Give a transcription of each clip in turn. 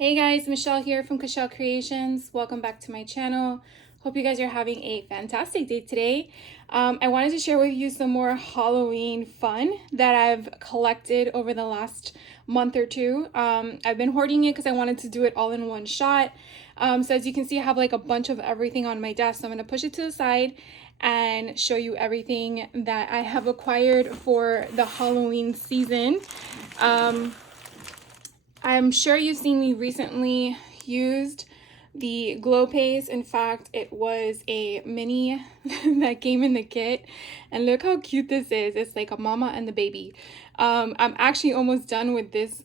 Hey guys, Michelle here from Crayons. Welcome back to my channel. Hope you guys are having a fantastic day today. I wanted to share with you some more Halloween fun that I've collected over the last month or two. I've been hoarding it because I wanted to do it all in one shot. So as you can see, I have like a bunch of everything on my desk. So I'm going to push it to the side and show you everything that I have acquired for the Halloween season. I'm sure you've seen me recently used the glow paste. In fact, it was a mini that came in the kit, and look how cute this is. It's like a mama and the baby. I'm actually almost done with this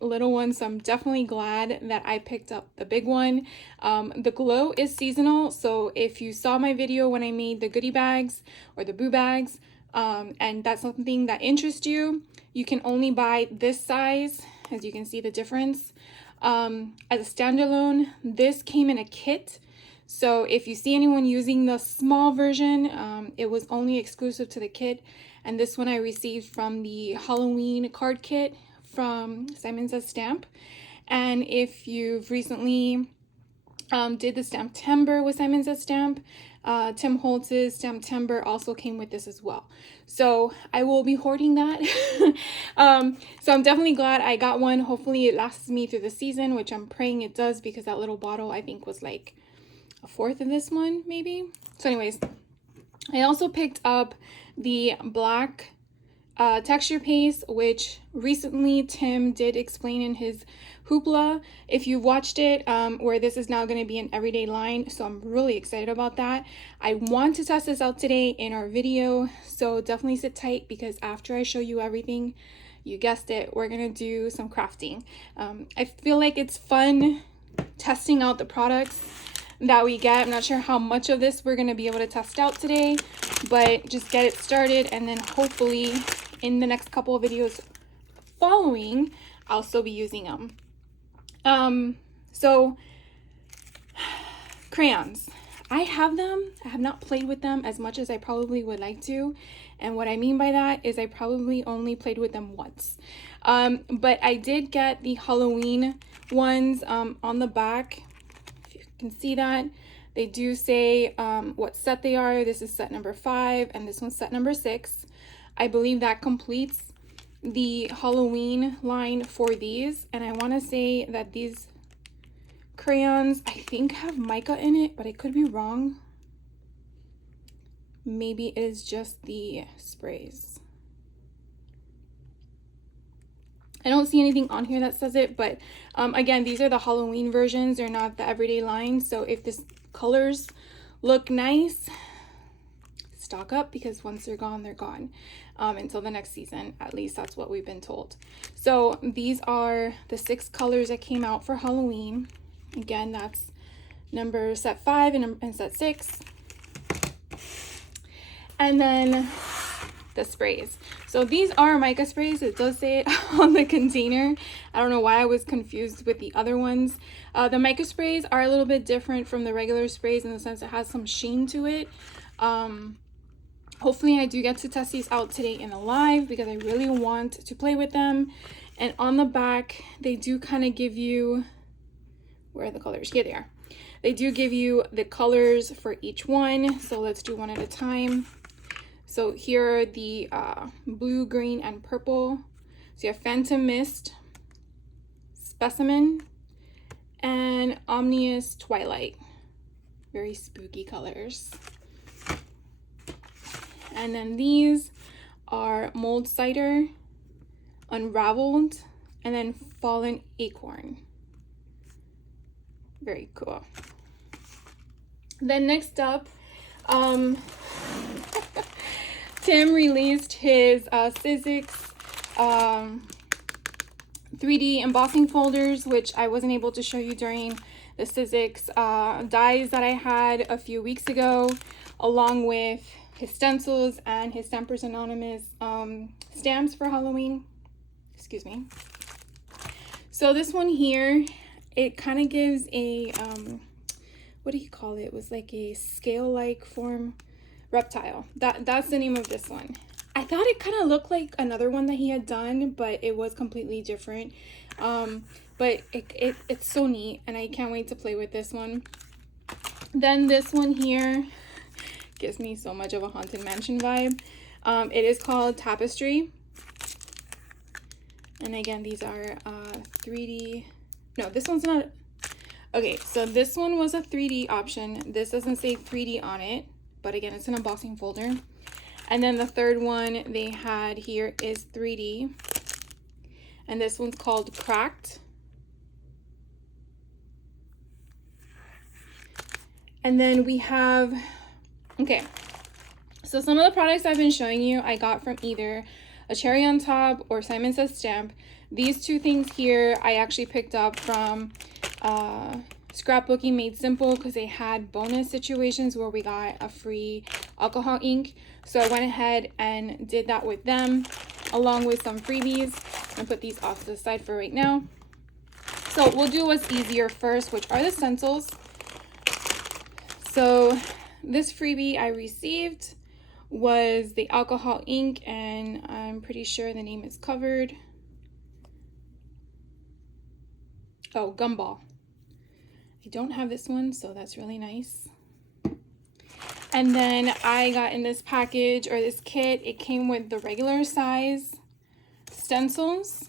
little one, so I'm definitely glad that I picked up the big one. The glow is seasonal, so if you saw my video when I made the goodie bags or the boo bags, and that's something that interests you, you can only buy this size. As you can see the difference. As a standalone, this came in a kit. So if you see anyone using the small version, it was only exclusive to the kit. And this one I received from the Halloween card kit from Simon Says Stamp. And if you've recently did the Stamptember with Simon Says Stamp, Tim Holtz's Stamptember also came with this as well. So I will be hoarding that. So I'm definitely glad I got one. Hopefully it lasts me through the season, which I'm praying it does, because that little bottle I think was like a fourth of this one maybe. So anyways, I also picked up the black texture paste, which recently Tim did explain in his hoopla, if you watched it, where this is now going to be an everyday line. So I'm really excited about that. I want to test this out today in our video, so definitely sit tight, because after I show you everything, you guessed it, we're going to do some crafting. I feel like it's fun testing out the products that we get. I'm not sure how much of this we're going to be able to test out today, but just get it started, and then hopefully in the next couple of videos following, I'll still be using them. So crayons, I have them. I have not played with them as much as I probably would like to. And what I mean by that is I probably only played with them once. But I did get the Halloween ones. On the back, if you can see that, they do say what set they are. This is set number 5 and this one's set number 6. I believe that completes the Halloween line for these, and I want to say that these crayons I think have mica in it, but I could be wrong. Maybe it is just the sprays. I don't see anything on here that says it, but again, these are the Halloween versions. They're not the everyday line. So if this colors look nice, stock up, because once they're gone, they're gone. Until the next season, at least that's what we've been told. So these are the 6 colors that came out for Halloween. Again, that's number set 5 and set 6. And then the sprays. So these are mica sprays. It does say it on the container. I don't know why I was confused with the other ones. The mica sprays are a little bit different from the regular sprays in the sense it has some sheen to it. Hopefully I do get to test these out today in a live, because I really want to play with them. And on the back, they do kind of give you, where are the colors? Here they are. They do give you the colors for each one. So let's do one at a time. So here are the blue, green, and purple. So you have Phantom Mist, Specimen, and Omnious Twilight. Very spooky colors. And then these are Mold Cider, Unraveled, and then Fallen Acorn. Very cool. Then next up, Tim released his Sizzix 3D embossing folders, which I wasn't able to show you during the Sizzix dies that I had a few weeks ago, along with his stencils and his Stampers Anonymous stamps for Halloween. Excuse me. So this one here, it kind of gives a what do you call it? It was like a scale-like form reptile. That's the name of this one. I thought it kind of looked like another one that he had done, but it was completely different. But it's so neat, and I can't wait to play with this one. Then this one here gives me so much of a Haunted Mansion vibe. It is called Tapestry. And again, these are 3D. No, this one's not. Okay, so this one was a 3D option. This doesn't say 3D on it, but again, it's an unboxing folder. And then the third one they had here is 3D. And this one's called Cracked. And then we have, okay, so some of the products I've been showing you, I got from either a Cherry on Top or Simon Says Stamp. These two things here, I actually picked up from Scrapbooking Made Simple because they had bonus situations where we got a free alcohol ink. So I went ahead and did that with them, along with some freebies, and put these off to the side for right now. So we'll do what's easier first, which are the stencils. So this freebie I received was the alcohol ink, and I'm pretty sure the name is covered. Oh, Gumball. I don't have this one, so that's really nice. And then I got in this package, or this kit, it came with the regular size stencils,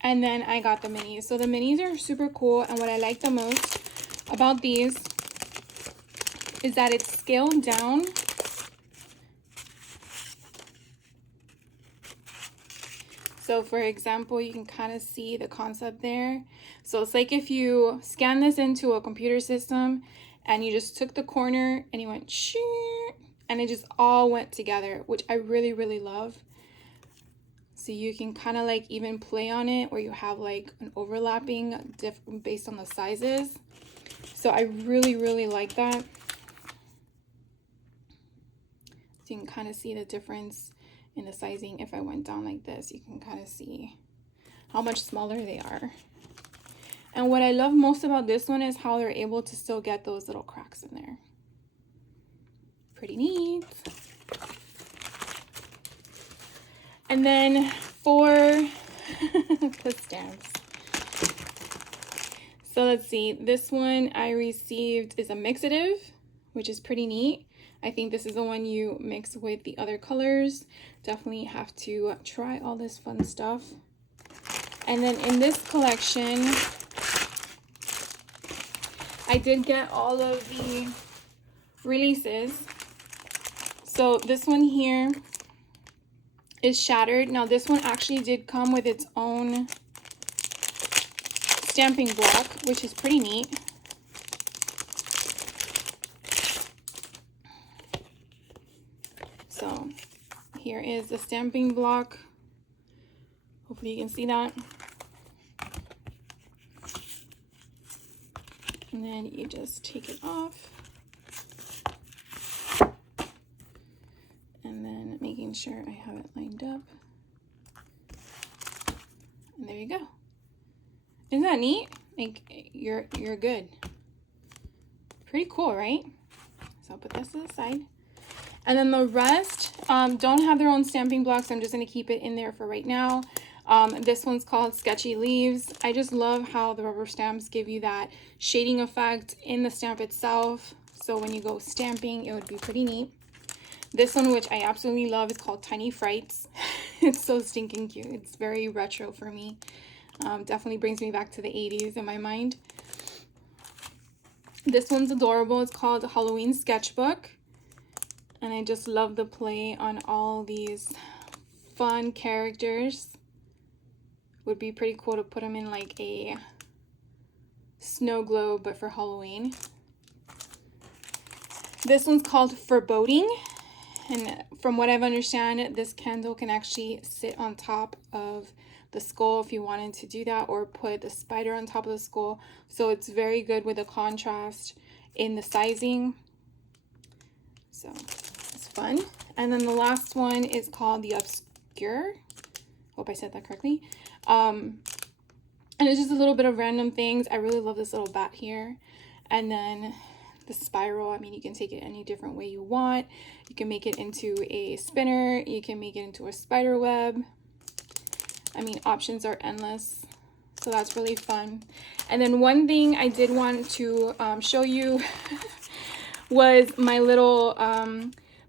and then I got the minis. So the minis are super cool, and what I like the most about these is that it's scaled down. So for example, you can kind of see the concept there. So it's like if you scan this into a computer system and you just took the corner and you went shoo, and it just all went together, which I really, really love. So you can kind of like even play on it, or you have like an overlapping based on the sizes. So I really, really like that. So you can kind of see the difference in the sizing. If I went down like this, you can kind of see how much smaller they are. And what I love most about this one is how they're able to still get those little cracks in there. Pretty neat. And then for the stamps. So let's see, this one I received is a mixative, which is pretty neat. I think this is the one you mix with the other colors. Definitely have to try all this fun stuff. And then in this collection, I did get all of the releases. So this one here is Shattered. Now this one actually did come with its own stamping block, which is pretty neat. So here is the stamping block. Hopefully you can see that. And then you just take it off. And then making sure I have it lined up. And there you go. Isn't that neat? Like you're good. Pretty cool, right? So I'll put this to the side. And then the rest don't have their own stamping blocks. I'm just going to keep it in there for right now. This one's called Sketchy Leaves. I just love how the rubber stamps give you that shading effect in the stamp itself. So when you go stamping, it would be pretty neat. This one, which I absolutely love, is called Tiny Frights. It's so stinking cute. It's very retro for me. Definitely brings me back to the 80s in my mind. This one's adorable. It's called Halloween Sketchbook. And I just love the play on all these fun characters. Would be pretty cool to put them in like a snow globe, but for Halloween. This one's called Foreboding. And from what I've understand, this candle can actually sit on top of the skull if you wanted to do that, or put the spider on top of the skull. So it's very good with the contrast in the sizing. So it's fun. And then the last one is called The Obscure. Hope I said that correctly. And it's just a little bit of random things. I really love this little bat here. And then the spiral, I mean, you can take it any different way you want. You can make it into a spinner. You can make it into a spider web. I mean, options are endless. So that's really fun. And then one thing I did want to show you was my little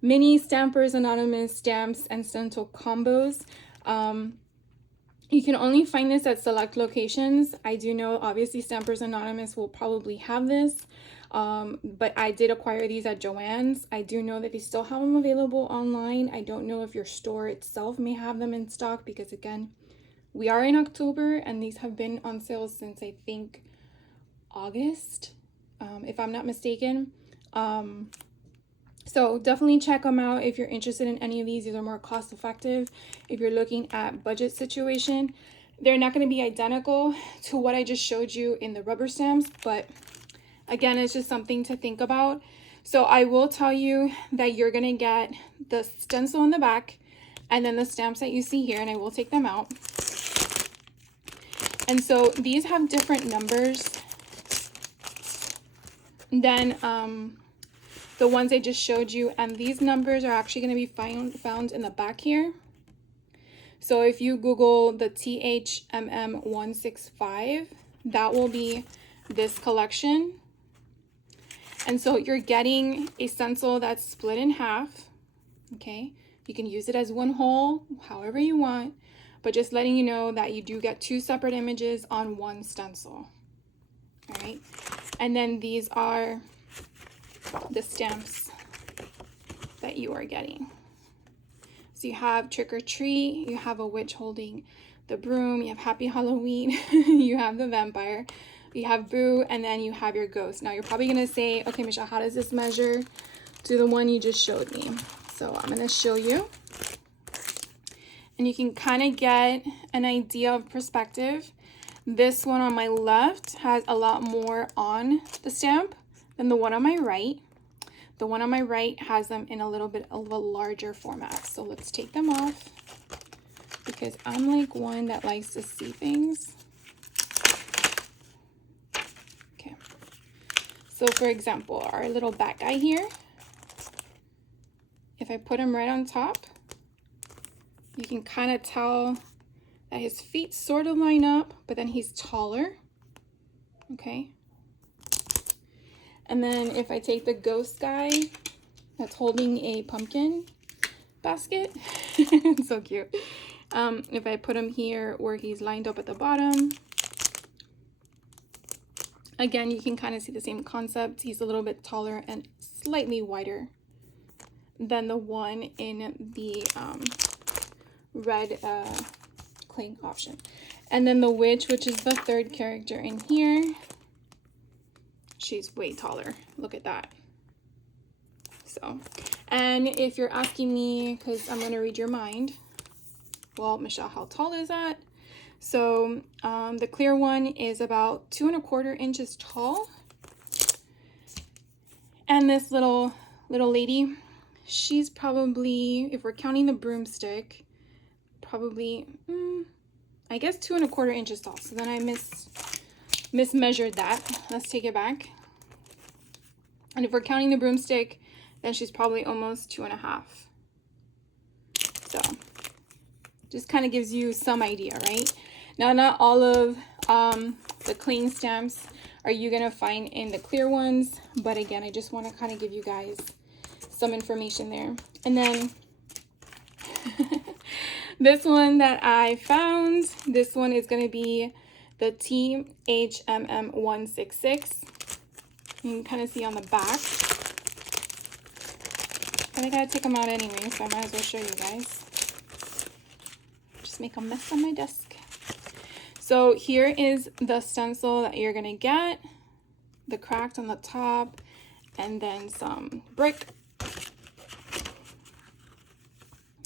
mini Stampers Anonymous stamps and stencil combos. You can only find this at select locations. I do know obviously Stampers Anonymous will probably have this, but I did acquire these at Joann's. I do know that they still have them available online. I don't know if your store itself may have them in stock, because again, we are in October and these have been on sale since I think August, if I'm not mistaken. So definitely check them out if you're interested in any of these. These are more cost effective if you're looking at budget situation. They're not going to be identical to what I just showed you in the rubber stamps, but again, it's just something to think about. So I will tell you that you're going to get the stencil in the back and then the stamps that you see here, and I will take them out. And so these have different numbers than the ones I just showed you, and these numbers are actually going to be found in the back here. So if you Google the THMM 165, that will be this collection. And so you're getting a stencil that's split in half. Okay, you can use it as one whole, however you want, but just letting you know that you do get two separate images on one stencil. All right, and then these are the stamps that you are getting. So you have Trick or Treat, you have a witch holding the broom, you have Happy Halloween, you have the vampire, you have Boo, and then you have your ghost. Now you're probably gonna say, okay, Michelle, how does this measure to the one you just showed me? So I'm gonna show you, and you can kind of get an idea of perspective. This one on my left has a lot more on the stamp than the one on my right. The one on my right has them in a little bit of a larger format. So let's take them off, because I'm like one that likes to see things. Okay. So for example, our little bat guy here, if I put him right on top, you can kind of tell that his feet sort of line up, but then he's taller. Okay. And then if I take the ghost guy that's holding a pumpkin basket, it's so cute. If I put him here where he's lined up at the bottom, again, you can kind of see the same concept. He's a little bit taller and slightly wider than the one in the red clay option. And then the witch, which is the third character in here, she's way taller. Look at that. So, and if you're asking me, because I'm going to read your mind, well, Michelle, how tall is that? So the clear one is about 2¼ inches tall. And this little lady, she's probably, if we're counting the broomstick, probably, I guess 2¼ inches tall. So then I mismeasured that. Let's take it back. And if we're counting the broomstick, then she's probably almost 2½. So just kind of gives you some idea, right? Now, not all of the cling stamps are you gonna find in the clear ones, but again, I just want to kind of give you guys some information there. And then this one that I found, this one is going to be the THMM 166. You can kind of see on the back. But I gotta take them out anyway, so I might as well show you guys. Just make a mess on my desk. So here is the stencil that you're gonna get. The cracked on the top, and then some brick.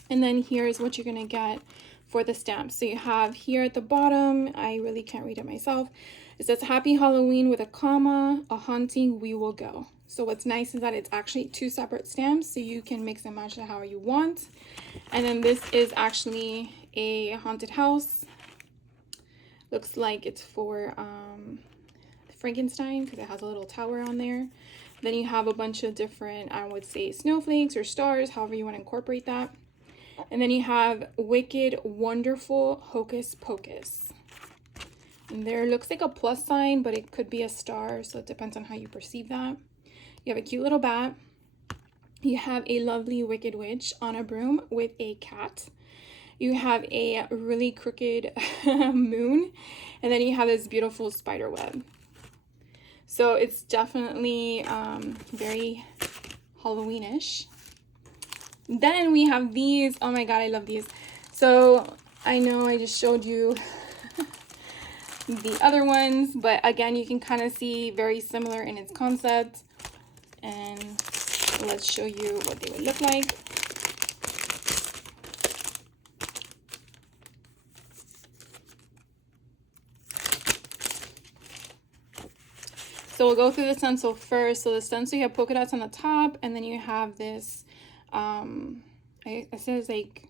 And then here's what you're gonna get for the stamps. So you have here at the bottom, I really can't read it myself. It says Happy Halloween with a comma, a haunting, we will go. So what's nice is that it's actually two separate stamps, so you can mix and match it how you want. And then this is actually a haunted house. Looks like it's for Frankenstein, because it has a little tower on there. Then you have a bunch of different, I would say, snowflakes or stars, however you want to incorporate that. And then you have Wicked Wonderful Hocus Pocus. And there looks like a plus sign, but it could be a star, so it depends on how you perceive that. You have a cute little bat. You have a lovely wicked witch on a broom with a cat. You have a really crooked moon, and then you have this beautiful spider web. So it's definitely very Halloweenish. Then we have these. Oh my god, I love these. So I know I just showed you the other ones, but again, you can kind of see very similar in its concept. And let's show you what they would look like. So we'll go through the stencil first. So the stencil, you have polka dots on the top, and then you have this, it says like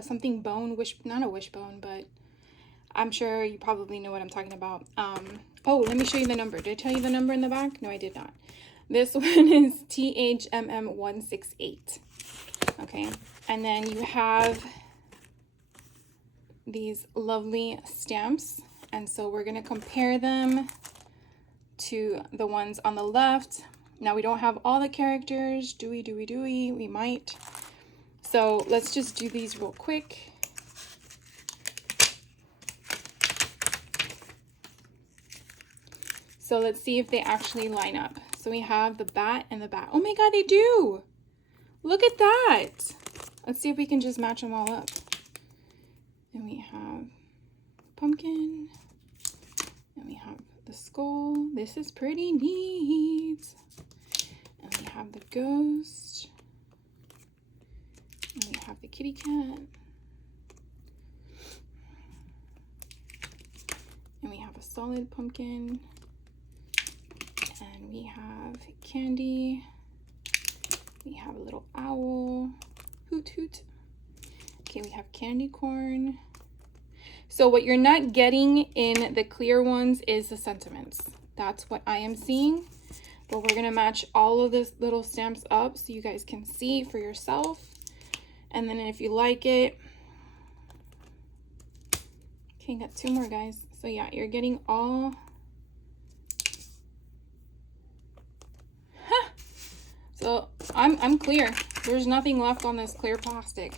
something bone, not a wishbone, but I'm sure you probably know what I'm talking about. Oh, let me show you the number. Did I tell you the number in the back? No, I did not. This one is THMM168. Okay, and then you have these lovely stamps, and so we're gonna compare them to the ones on the left. Now we don't have all the characters, do we? We might. So let's just do these real quick. So let's see if they actually line up. So we have the bat and the bat. Oh my god, they do! Look at that! Let's see if we can just match them all up. And we have pumpkin, and we have the skull. This is pretty neat. And we have the ghost, and we have the kitty cat, and we have a solid pumpkin, and we have candy, we have a little owl, hoot hoot. Okay, we have candy corn. So what you're not getting in the clear ones is the sentiments. That's what I am seeing. But we're gonna match all of this little stamps up so you guys can see for yourself. And then if you like it, okay, got two more, guys. So yeah, you're getting all. So I'm clear. There's nothing left on this clear plastic.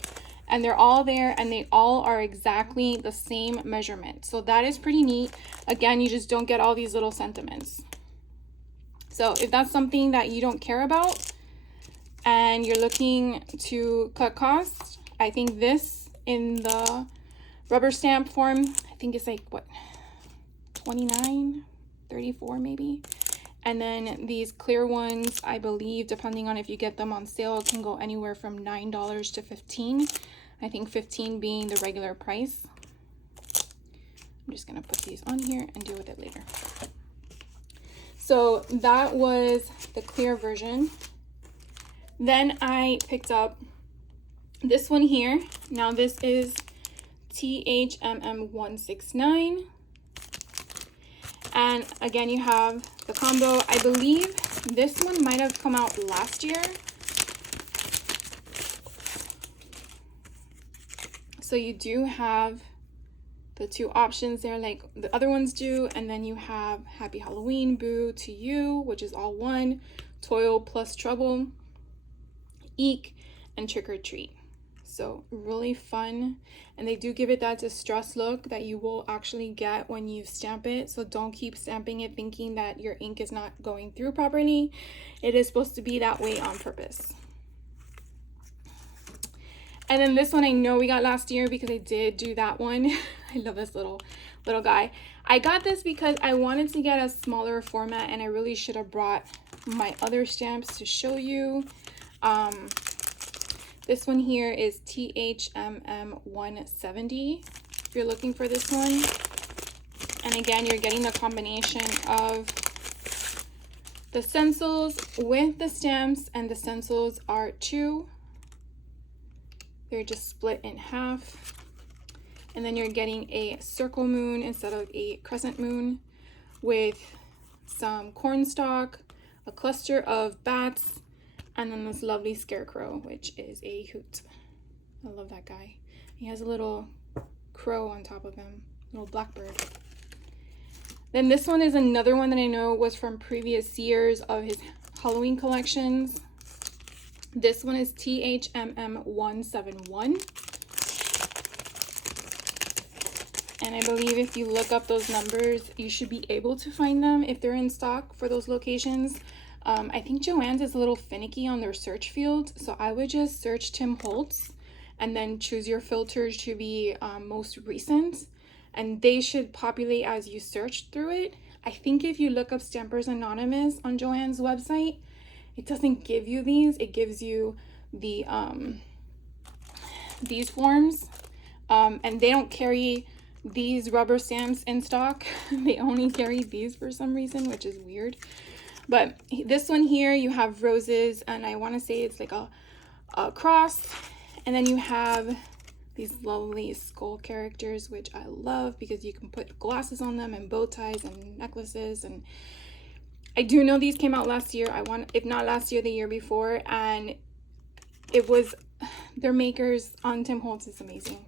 And they're all there, and they all are exactly the same measurement. So that is pretty neat. Again, you just don't get all these little sentiments. So if that's something that you don't care about and you're looking to cut costs, I think this in the rubber stamp form, I think it's like what, 29, 34 maybe. And then these clear ones, I believe, depending on if you get them on sale, it can go anywhere from $9 to $15. I think $15 being the regular price. I'm just gonna put these on here and deal with it later. So that was the clear version. Then I picked up this one here. Now this is THMM169. And again, you have the combo. I believe this one might have come out last year. So you do have the two options there like the other ones do, and then you have Happy Halloween, Boo to You, which is all one, Toil plus Trouble, Eek, and Trick or Treat. So really fun, and they do give it that distress look that you will actually get when you stamp it. So don't keep stamping it thinking that your ink is not going through properly. It is supposed to be that way on purpose. And then this one I know we got last year because I did do that one. I love this little guy. I got this because I wanted to get a smaller format, and I really should have brought my other stamps to show you. This one here is THMM170 if you're looking for this one. And again, you're getting the combination of the stencils with the stamps, and the stencils are two. They're just split in half. And then you're getting a circle moon instead of a crescent moon with some cornstalk, a cluster of bats, and then this lovely scarecrow, which is a hoot. I love that guy. He has a little crow on top of him, little blackbird. Then this one is another one that I know was from previous years of his Halloween collections. This one is THMM171. And I believe if you look up those numbers, you should be able to find them if they're in stock for those locations. I think Joann's is a little finicky on their search field, so I would just search Tim Holtz and then choose your filters to be most recent, and they should populate as you search through it. I think if you look up Stampers Anonymous on Joann's website, it doesn't give you these. It gives you the these forms, and they don't carry these rubber stamps in stock. They only carry these for some reason, which is weird. But this one here, you have roses, and I want to say it's like a cross, and then you have these lovely skull characters, which I love because you can put glasses on them and bow ties and necklaces. And I do know these came out last year. If not last year, the year before, and it was their makers on Tim Holtz is amazing.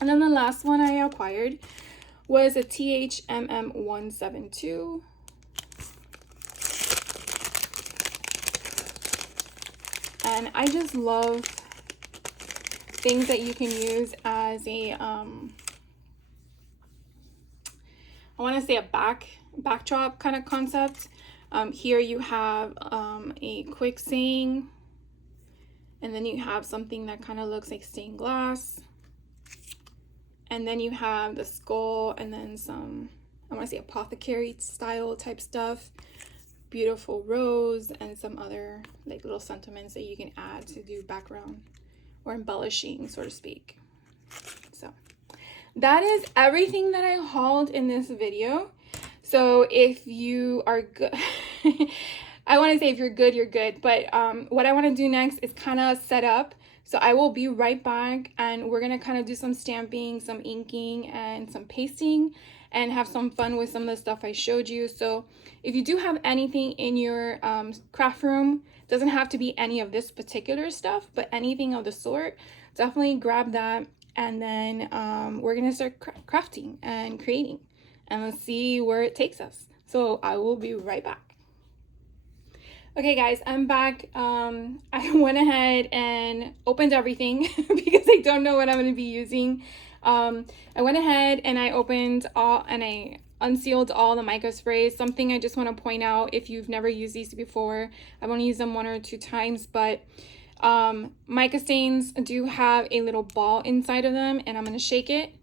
And then the last one I acquired was a THMM172. And I just love things that you can use as a, I want to say a backdrop kind of concept. Here you have a quick saying, and then you have something that kind of looks like stained glass. And then you have the skull, and then some, I want to say apothecary style type stuff. Beautiful rose, and some other like little sentiments that you can add to do background or embellishing, so to speak. So that is everything that I hauled in this video. So if you are good, I want to say if you're good, you're good. But what I want to do next is kind of set up. So I will be right back, and we're going to kind of do some stamping, some inking, and some pasting, and have some fun with some of the stuff I showed you. So if you do have anything in your craft room, doesn't have to be any of this particular stuff, but anything of the sort, definitely grab that. And then we're going to start crafting and creating, and let's see where it takes us. So I will be right back. Okay guys, I'm back. I went ahead and opened everything because I don't know what I'm going to be using. I went ahead and I opened all, and I unsealed all the mica sprays. Something I just want to point out, if you've never used these before, I've only used them 1 or 2 times, but mica stains do have a little ball inside of them, and I'm going to shake it.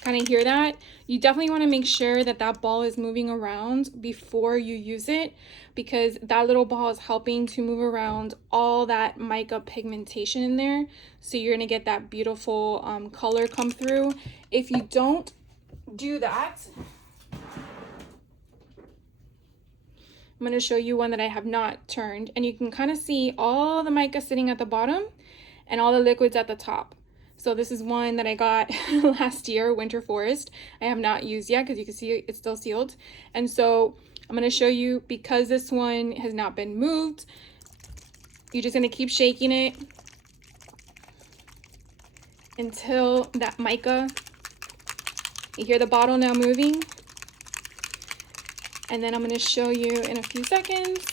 Kind of hear that? You definitely want to make sure that that ball is moving around before you use it, because that little ball is helping to move around all that mica pigmentation in there. So you're going to get that beautiful color come through. If you don't do that, I'm going to show you one that I have not turned, and you can kind of see all the mica sitting at the bottom and all the liquids at the top. So this is one that I got last year, Winter Forest. I have not used yet because you can see it's still sealed. And so I'm going to show you, because this one has not been moved, you're just going to keep shaking it until that mica, you hear the bottle now moving. And then I'm going to show you in a few seconds.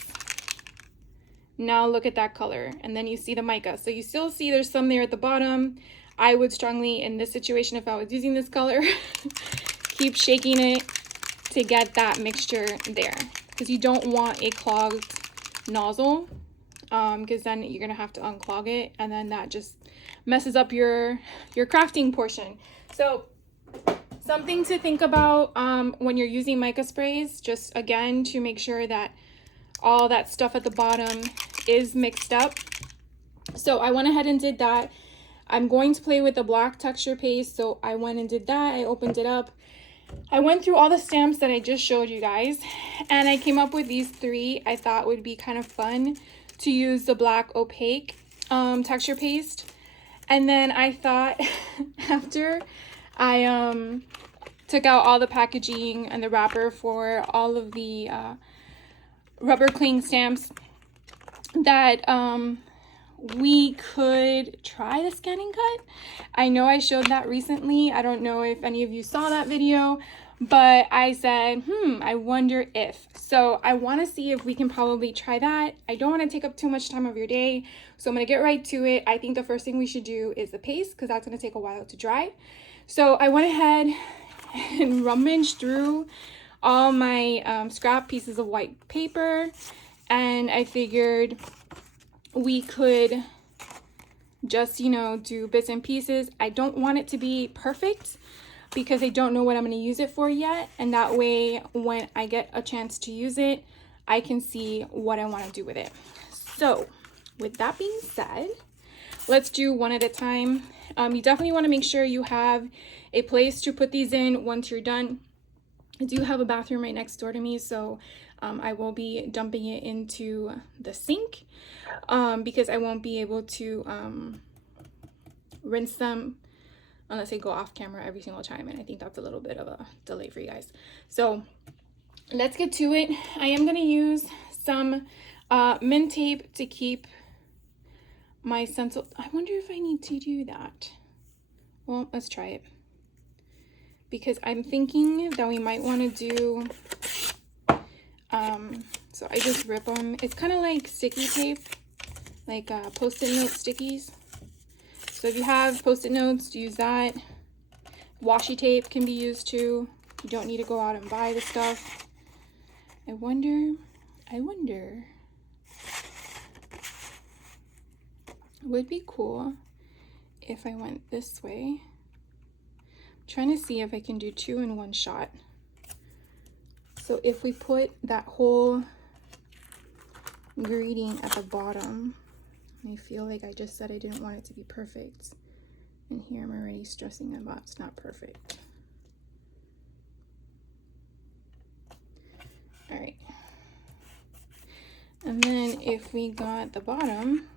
Now look at that color, and then you see the mica. So you still see there's some there at the bottom. I would strongly, in this situation, if I was using this color, keep shaking it to get that mixture there, because you don't want a clogged nozzle, because then you're gonna have to unclog it, and then that just messes up your crafting portion. So something to think about when you're using mica sprays, just again to make sure that all that stuff at the bottom is mixed up. So I went ahead and did that. I'm going to play with the black texture paste, so I went and did that. I opened it up. I went through all the stamps that I just showed you guys, and I came up with these 3 I thought would be kind of fun to use the black opaque texture paste. And then I thought after I took out all the packaging and the wrapper for all of the rubber cling stamps, that we could try the scanning cut. I know I showed that recently. I don't know if any of you saw that video, but I said, I wonder if. So I want to see if we can probably try that. I don't want to take up too much time of your day, so I'm going to get right to it. I think the first thing we should do is the paste, because that's going to take a while to dry. So I went ahead and rummaged through all my scrap pieces of white paper, and I figured we could just, do bits and pieces. I don't want it to be perfect because I don't know what I'm going to use it for yet. And that way, when I get a chance to use it, I can see what I want to do with it. So with that being said, let's do one at a time. You definitely want to make sure you have a place to put these in once you're done. I do have a bathroom right next door to me, so I will be dumping it into the sink because I won't be able to rinse them unless I go off camera every single time, and I think that's a little bit of a delay for you guys. So let's get to it. I am going to use some mint tape to keep my stencil. I wonder if I need to do that. Well, let's try it, because I'm thinking that we might want to do so I just rip them. It's kind of like sticky tape, like post-it note stickies. So if you have post-it notes, use that. Washi tape can be used too. You don't need to go out and buy the stuff. I wonder, it would be cool if I went this way. I'm trying to see if I can do 2 in one shot. So if we put that whole greeting at the bottom, I feel like I just said I didn't want it to be perfect, and here I'm already stressing about it's not perfect. All right, and then if we got the bottom,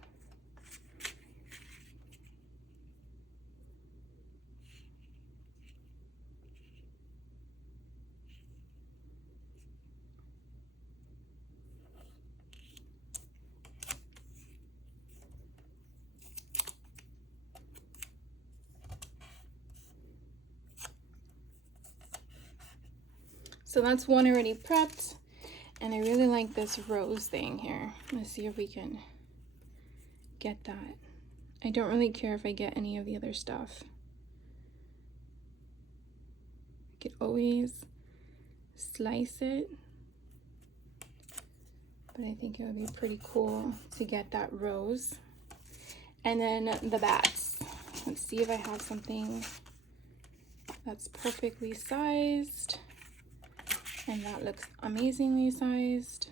so that's one already prepped, and I really like this rose thing here. Let's see if we can get that. I don't really care if I get any of the other stuff. I could always slice it, but I think it would be pretty cool to get that rose. And then the bats. Let's see if I have something that's perfectly sized. And that looks amazingly sized.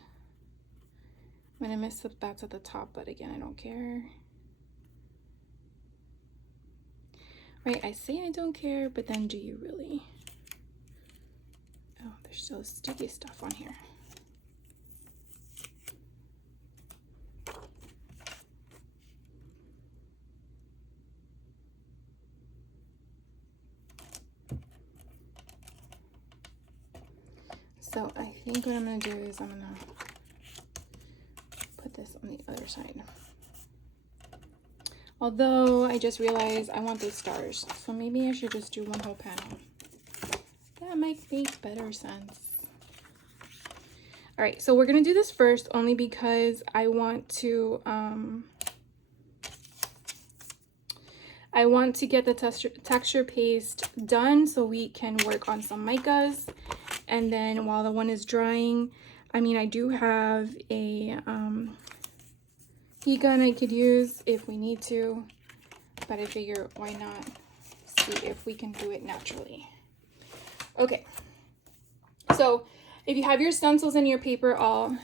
I'm gonna miss the bats at the top, but again, I don't care. Right, I say I don't care, but then do you really? Oh, there's still sticky stuff on here. So I think what I'm going to do is I'm going to put this on the other side. Although I just realized I want those stars, so maybe I should just do one whole panel. That might make better sense. All right, so we're going to do this first only because I want to get the texture paste done so we can work on some micas. And then while the one is drying, I mean, I do have a heat gun I could use if we need to, but I figure why not see if we can do it naturally. Okay, so if you have your stencils and your paper all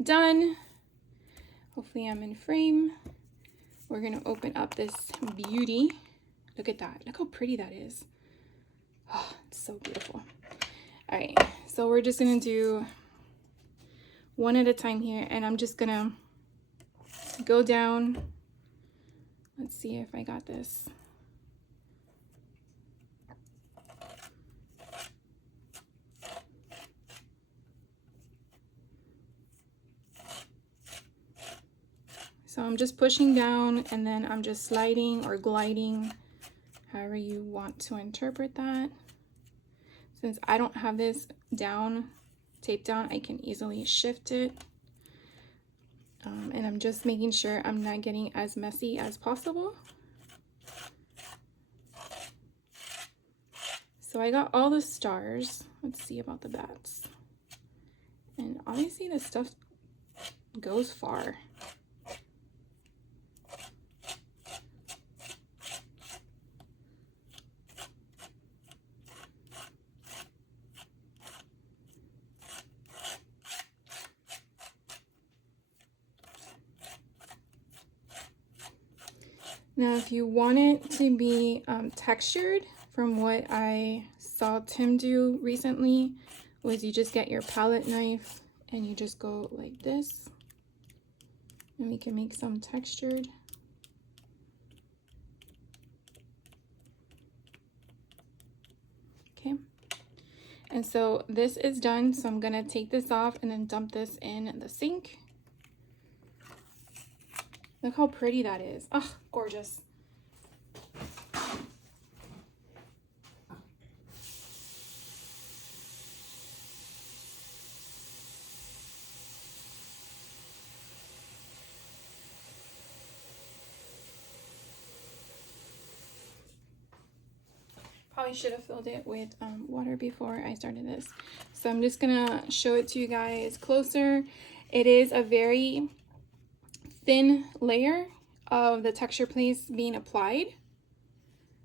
done, hopefully I'm in frame, we're gonna open up this beauty. Look at that, look how pretty that is. Oh, it's so beautiful. All right, so we're just gonna do one at a time here, and I'm just gonna go down. Let's see if I got this. So I'm just pushing down and then I'm just sliding or gliding, however you want to interpret that. Since I don't have this down, taped down, I can easily shift it. And I'm just making sure I'm not getting as messy as possible. So I got all the stars. Let's see about the bats. And obviously this stuff goes far. Now, if you want it to be textured, from what I saw Tim do recently, was you just get your palette knife and you just go like this. And we can make some textured. Okay. And so this is done. So I'm gonna take this off and then dump this in the sink. Look how pretty that is. Oh, gorgeous. Probably should have filled it with water before I started this. So I'm just gonna show it to you guys closer. It is a very thin layer of the texture paste being applied.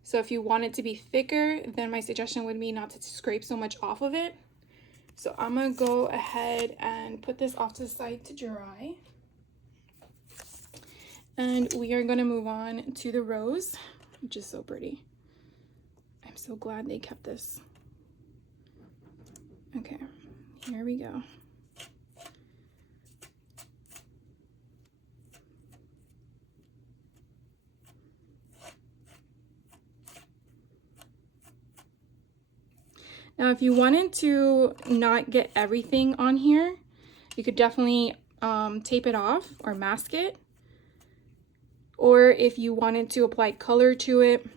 So if you want it to be thicker, then my suggestion would be not to scrape so much off of it. So I'm gonna go ahead and put this off to the side to dry. And we are gonna move on to the rose, which is so pretty. I'm so glad they kept this. Okay, here we go. Now, if you wanted to not get everything on here, you could definitely tape it off or mask it. Or if you wanted to apply color to it,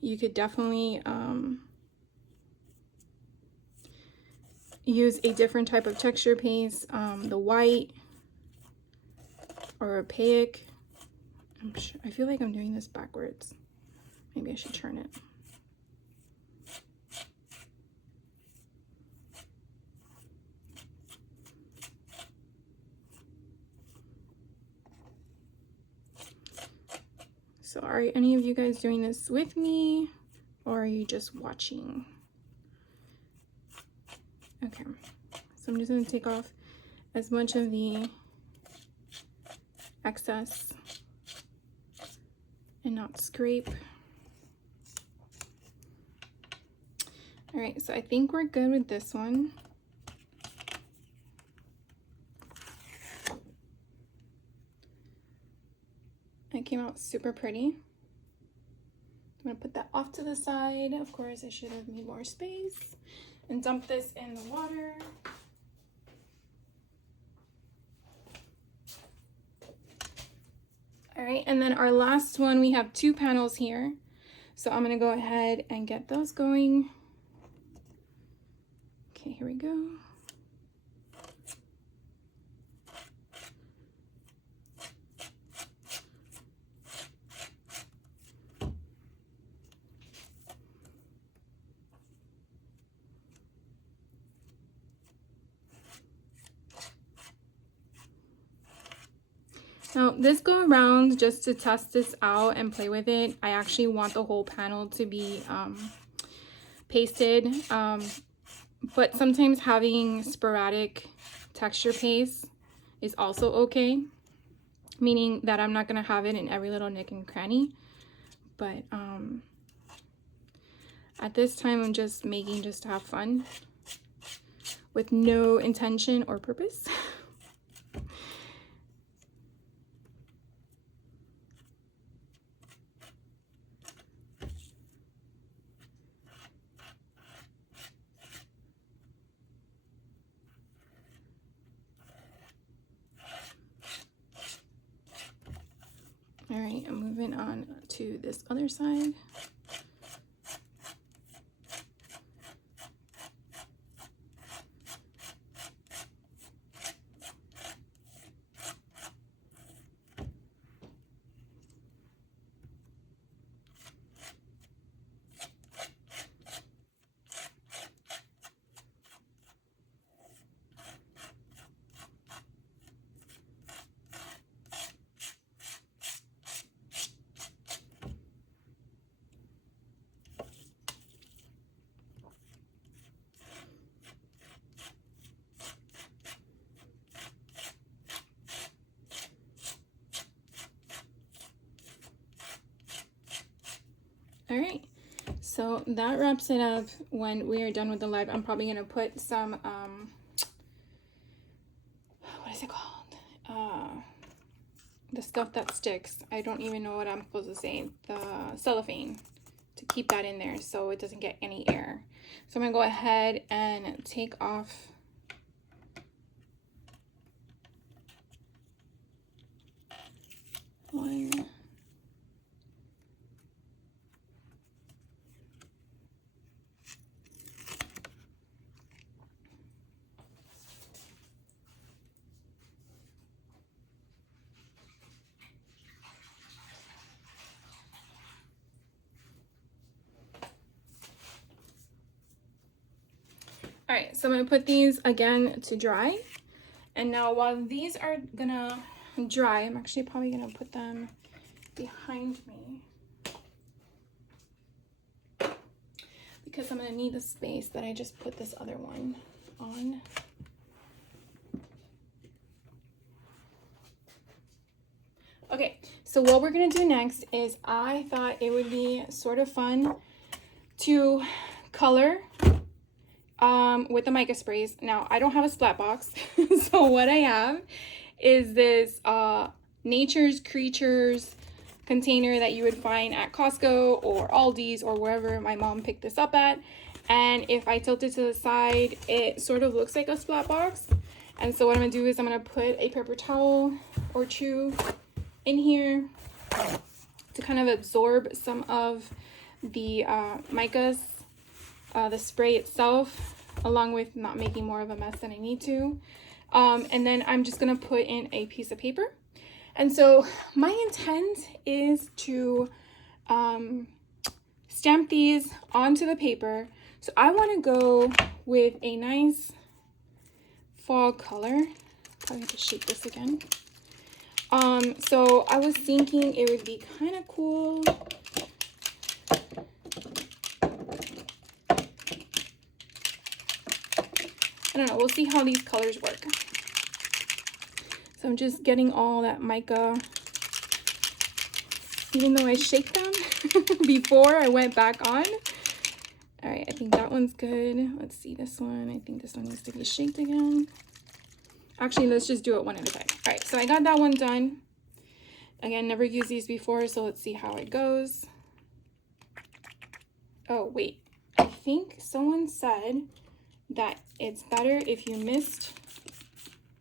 you could definitely use a different type of texture paste, the white or opaque. I feel like I'm doing this backwards. Maybe I should turn it. So are any of you guys doing this with me, or are you just watching? Okay, so I'm just gonna take off as much of the excess and not scrape. All right, so I think we're good with this one. It came out super pretty. I'm gonna put that off to the side. Of course, I should have made more space. And dump this in the water. All right, and then our last one, we have 2 panels here. So I'm gonna go ahead and get those going. Okay, here we go. Now this go around, just to test this out and play with it, I actually want the whole panel to be pasted, but sometimes having sporadic texture paste is also okay, meaning that I'm not gonna have it in every little nook and cranny, but at this time I'm just making just to have fun with no intention or purpose. moving on to this other side. All right, so that wraps it up. When we are done with the live, I'm probably gonna put some what is it called, the stuff that sticks. I don't even know what I'm supposed to say. The cellophane, to keep that in there so it doesn't get any air. So I'm gonna go ahead and take off one. All right, so I'm gonna put these again to dry. And now while these are gonna dry, I'm actually probably gonna put them behind me because I'm gonna need the space that I just put this other one on. Okay, so what we're gonna do next is I thought it would be sort of fun to color with the mica sprays. Now, I don't have a splat box, so what I have is this Nature's Creatures container that you would find at Costco or Aldi's or wherever my mom picked this up at. And if I tilt it to the side, it sort of looks like a splat box. And so what I'm gonna do is I'm gonna put a paper towel or two in here to kind of absorb some of the micas, the spray itself, along with not making more of a mess than I need to. And then I'm just gonna put in a piece of paper. And so my intent is to stamp these onto the paper. So I wanna go with a nice fall color. Probably have to shape this again. So I was thinking it would be kind of cool I don't know, we'll see how these colors work. So I'm just getting all that mica, even though I shake them before I went back on. All right, I think that one's good. Let's see this one. I think this one needs to be shaked again. Actually, let's just do it one at a time. All right, so I got that one done. Again, never used these before, so let's see how it goes. Oh, wait. I think someone said that it's better if you mist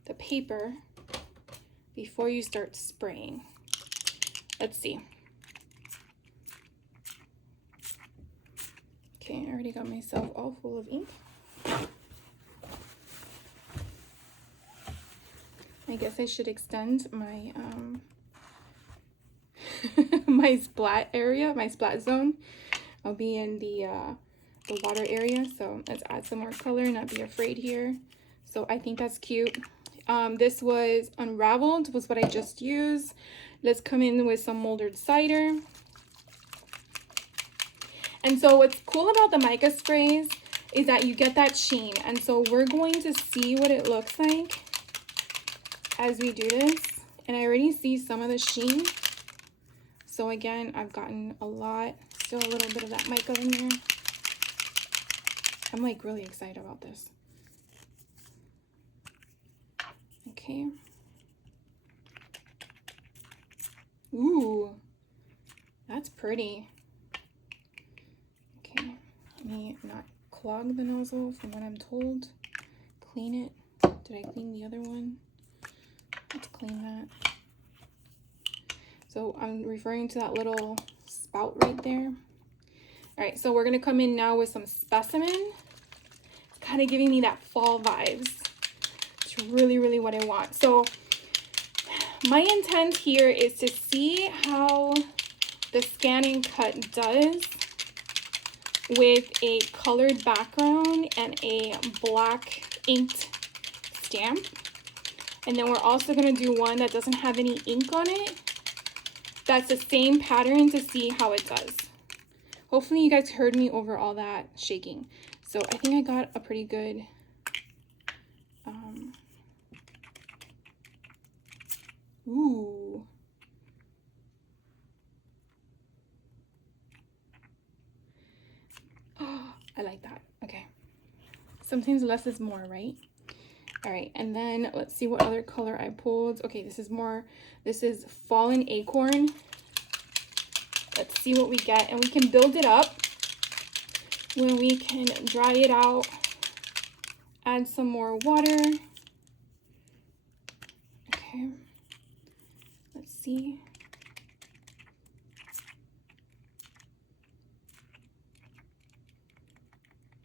the paper before you start spraying. Let's see. Okay, I already got myself all full of ink. I guess I should extend my my splat area, my splat zone. I'll be in the water area, so let's add some more color, not be afraid here. So I think that's cute. This was Unraveled, was what I just used. Let's come in with some molded cider. And so what's cool about the mica sprays is that you get that sheen. And so we're going to see what it looks like as we do this. And I already see some of the sheen. So again, I've gotten a lot, still a little bit of that mica in there. I'm like really excited about this. Okay. Ooh, that's pretty. Okay, let me not clog the nozzle from what I'm told. Clean it. Did I clean the other one? Let's clean that. So I'm referring to that little spout right there. All right, so we're gonna come in now with some specimen. It's kind of giving me that fall vibes. It's really, really what I want. So my intent here is to see how the scan and cut does with a colored background and a black inked stamp. And then we're also going to do one that doesn't have any ink on it. That's the same pattern to see how it does. Hopefully you guys heard me over all that shaking. So I think I got a pretty good ooh. Oh, I like that. Okay. Sometimes less is more, right? All right, and then let's see what other color I pulled. Okay, this is Fallen Acorn. Let's see what we get, and we can build it up when we can dry it out, add some more water. Okay, let's see.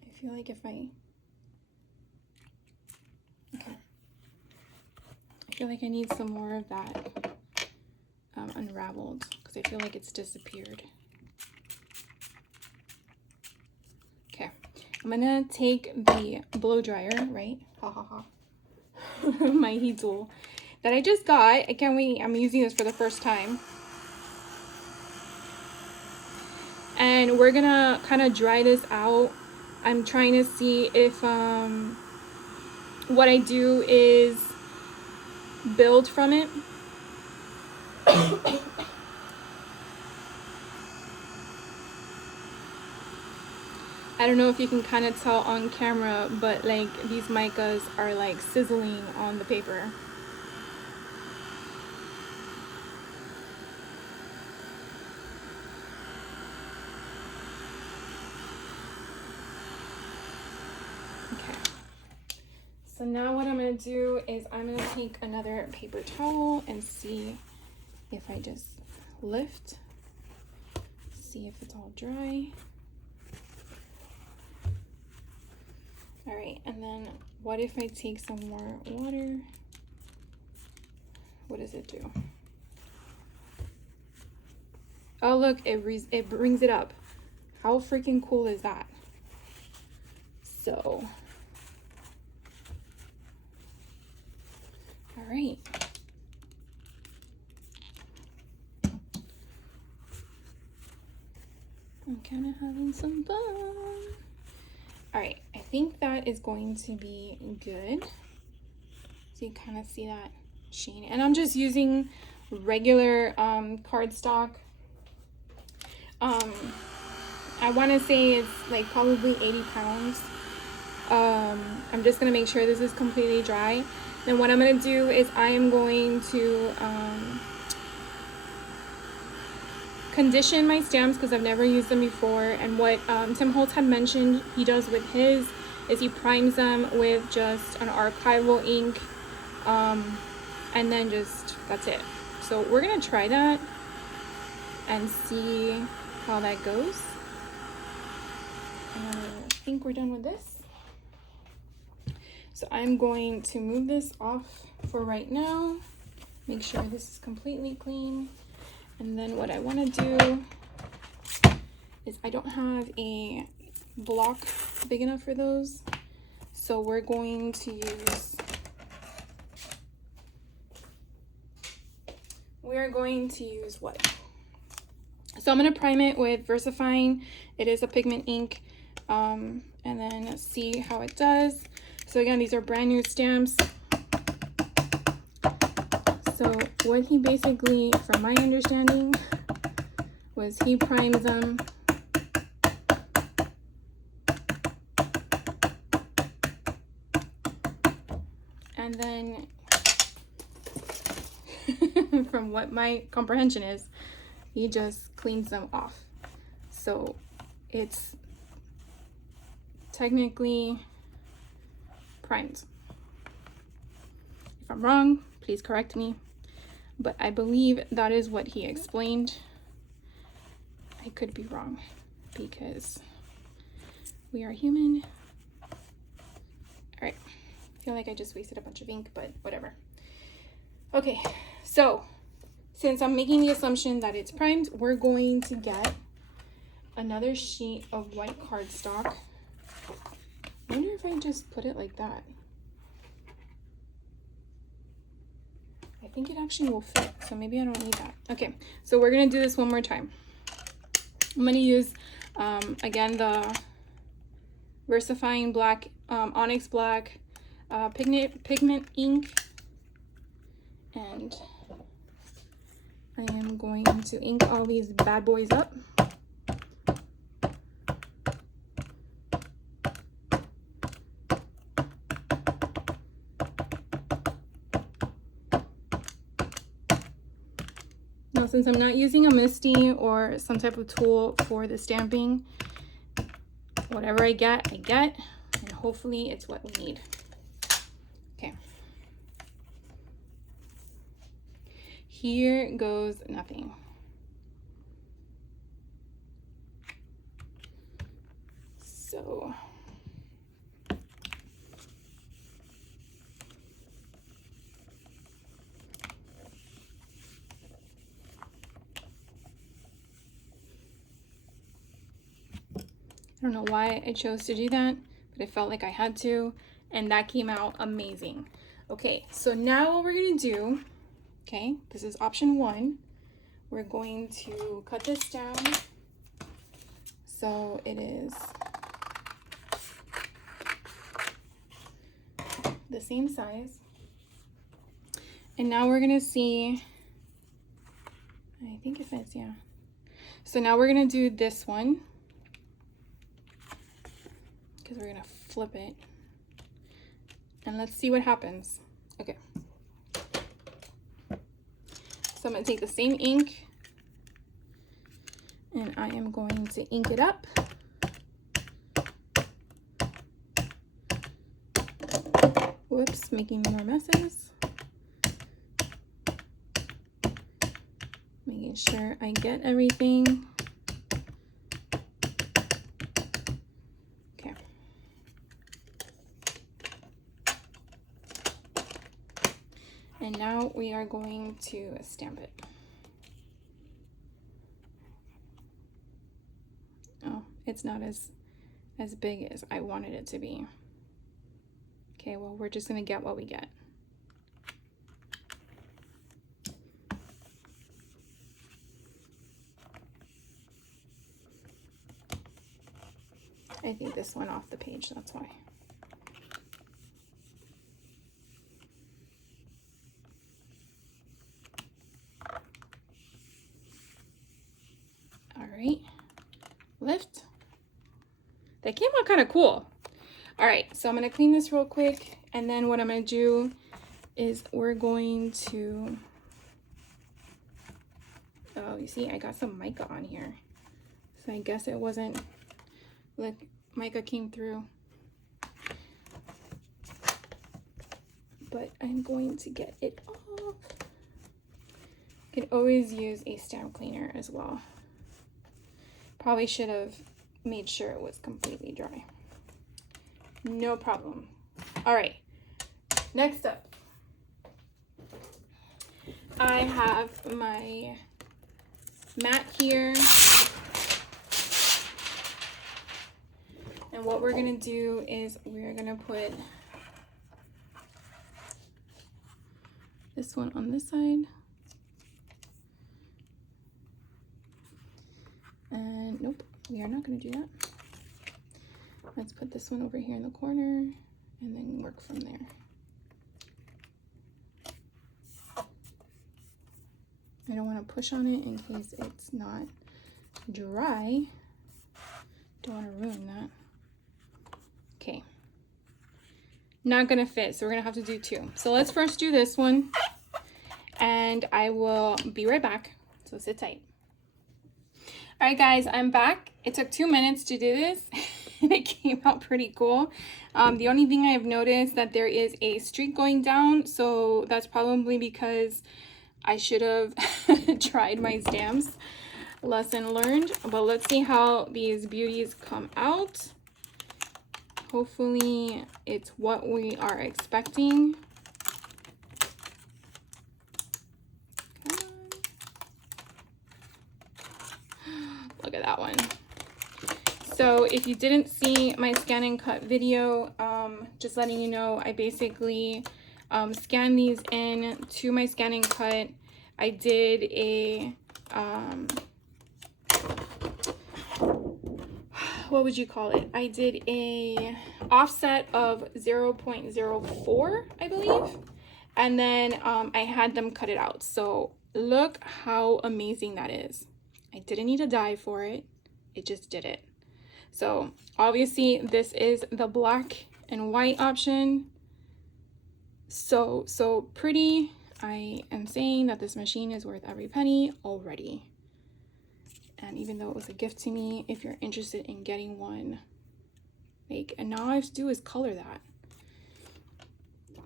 I feel like if I need some more of that unraveled, because I feel like it's disappeared. Okay, I'm gonna take the blow dryer, right? Ha ha ha. My heat tool that I just got. I can't wait. I'm using this for the first time. And we're gonna kind of dry this out. I'm trying to see if what I do is build from it. I don't know if you can kind of tell on camera, but like these micas are like sizzling on the paper. Okay. So now what I'm going to do is I'm going to take another paper towel and see if I just lift, see if it's all dry. All right, and then what if I take some more water? What does it do? Oh, look, it brings it up. How freaking cool is that? So, all right. I'm kind of having some fun. All right, I think that is going to be good. So you kind of see that sheen. And I'm just using regular cardstock. I want to say it's like probably 80 pounds. I'm just going to make sure this is completely dry. Then what I'm going to do is I am going to condition my stamps because I've never used them before. And what Tim Holtz had mentioned he does with his is he primes them with just an archival ink, and then just that's it. So we're gonna try that and see how that goes. And I think we're done with this. So I'm going to move this off for right now, make sure this is completely clean. And then what I want to do is I don't have a block big enough for those. So we're going to use, what? So I'm going to prime it with VersaFine. It is a pigment ink. And then see how it does. So again, these are brand new stamps. So what he basically, from my understanding, was he primes them and then from what my comprehension is, he just cleans them off. So it's technically primed. If I'm wrong, please correct me. but I believe that is what he explained. I could be wrong because we are human. All right, I feel like I just wasted a bunch of ink, but whatever. Okay, so since I'm making the assumption that it's primed, we're going to get another sheet of white cardstock. I wonder if I just put it like that. I think it actually will fit, so maybe I don't need that. Okay, so we're gonna do this one more time. I'm gonna use, again, the VersaFine black, Onyx black pigment ink, and I am going to ink all these bad boys up. Now, since I'm not using a Misty or some type of tool for the stamping, whatever I get, and hopefully it's what we need. Okay. Here goes nothing. So I don't know why I chose to do that, but I felt like I had to, and that came out amazing. Okay, so now what we're gonna do, okay, this is option 1. We're going to cut this down so it is the same size. And now we're gonna see, I think it fits, yeah. So now we're gonna do this one, because we're gonna flip it, and let's see what happens. Okay, so I'm gonna take the same ink and I am going to ink it up. Whoops, making more messes. Making sure I get everything. Okay. And now we are going to stamp it. Oh, it's not as big as I wanted it to be. Okay, well, we're just gonna get what we get. I think this went off the page, that's why. All right, lift. That came out kind of cool. All right, so I'm gonna clean this real quick, and then what I'm gonna do is we're going to, oh, you see, I got some mica on here. So I guess it wasn't, look, mica came through. But I'm going to get it off. You can always use a stamp cleaner as well. Probably should have made sure it was completely dry. No problem. All right, next up, I have my mat here. And what we're gonna do is we're gonna put this one on this side. And nope, we are not gonna do that. Let's put this one over here in the corner and then work from there. I don't want to push on it in case it's not dry. Don't want to ruin that. Okay. Not gonna fit, so we're gonna have to do 2. So let's first do this one, and I will be right back. So sit tight. All right, guys, I'm back. It took 2 minutes to do this. And it came out pretty cool. The only thing I've noticed that there is a streak going down, so that's probably because I should have tried my stamps. Lesson learned. But let's see how these beauties come out. Hopefully it's what we are expecting. Come on. Look at that one. So if you didn't see my scan and cut video, just letting you know, I basically scanned these in to my scan and cut. I did a what would you call it? I did a offset of 0.04, I believe. And then I had them cut it out. So look how amazing that is. I didn't need a die for it. It just did it. So obviously this is the black and white option. So pretty. I am saying that this machine is worth every penny already. And even though it was a gift to me, if you're interested in getting one, like, and now all I have to do is color that. Look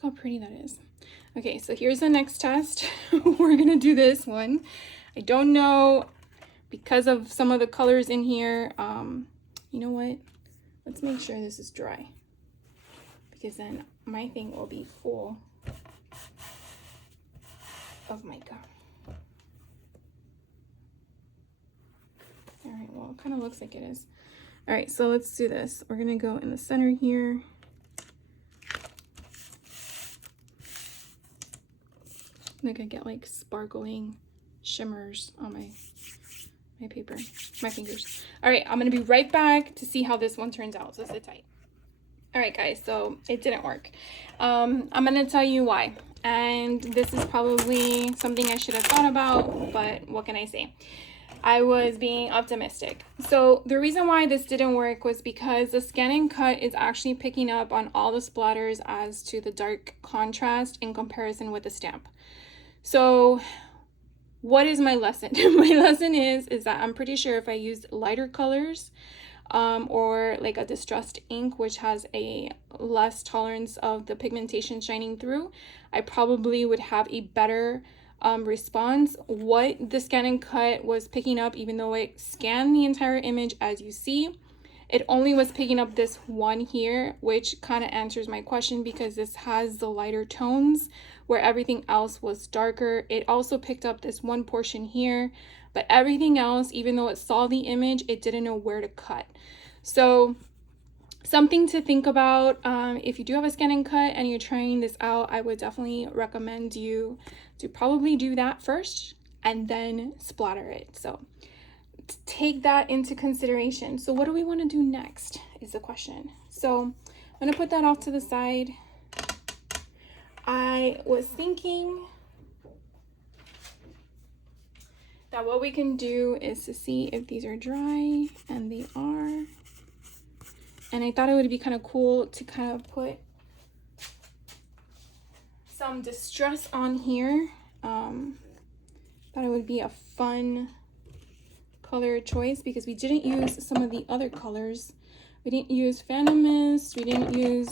how pretty that is. Okay, so here's the next test. We're gonna do this one. I don't know, because of some of the colors in here, you know what? Let's make sure this is dry, because then my thing will be full of my gum. All right, well, it kind of looks like it is. All right, so let's do this. We're gonna go in the center here. Like I get like sparkling shimmers on my paper, my fingers. All right, I'm gonna be right back to see how this one turns out, so sit tight. All right, guys, so it didn't work. I'm gonna tell you why. And this is probably something I should have thought about, but what can I say? I was being optimistic. So the reason why this didn't work was because the scan and cut is actually picking up on all the splatters as to the dark contrast in comparison with the stamp. So what is my lesson? My lesson is that I'm pretty sure if I used lighter colors, or like a distressed ink, which has a less tolerance of the pigmentation shining through, I probably would have a better response. What the scan and cut was picking up, even though it scanned the entire image as you see, it only was picking up this one here, which kind of answers my question, because this has the lighter tones where everything else was darker. It also picked up this one portion here, but everything else, even though it saw the image, it didn't know where to cut. So something to think about. If you do have a scan and cut and you're trying this out, I would definitely recommend you to probably do that first and then splatter it. So take that into consideration. So what do we want to do next is the question. So I'm going to put that off to the side. I was thinking that what we can do is to see if these are dry, and they are. And I thought it would be kind of cool to kind of put some distress on here. Thought it would be a fun color choice, because we didn't use some of the other colors. We didn't use Phantom Mist. We didn't use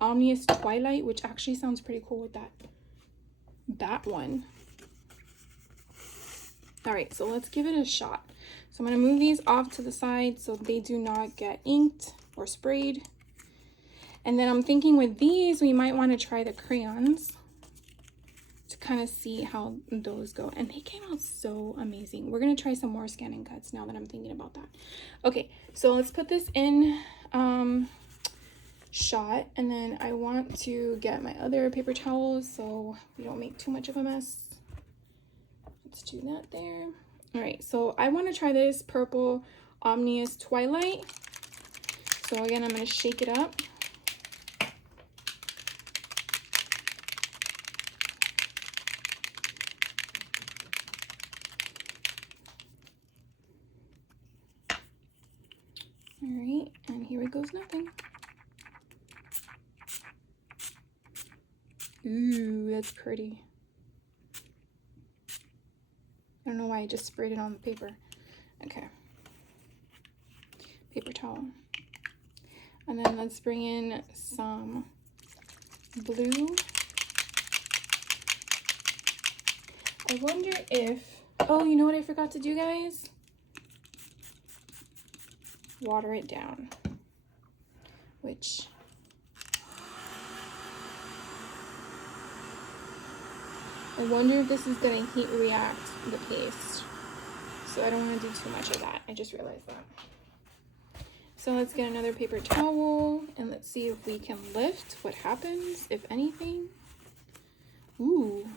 Omnious Twilight, which actually sounds pretty cool with that one. All right, so let's give it a shot. So I'm going to move these off to the side so they do not get inked or sprayed. And then I'm thinking with these, we might want to try the crayons to kind of see how those go. And they came out so amazing. We're going to try some more scan and cuts now that I'm thinking about that. Okay, so let's put this in shot. And then I want to get my other paper towels so we don't make too much of a mess. Let's do that there. All right, so I want to try this purple Omnious Twilight. So again, I'm going to shake it up. All right, and here it goes, nothing. Ooh, that's pretty. I don't know why I just sprayed it on the paper. Okay. Paper towel. And then let's bring in some blue. I wonder if, oh, you know what I forgot to do, guys? Water it down, which I wonder if this is going to heat react the paste. So I don't want to do too much of that. I just realized that. So let's get another paper towel and let's see if we can lift what happens, if anything. Ooh.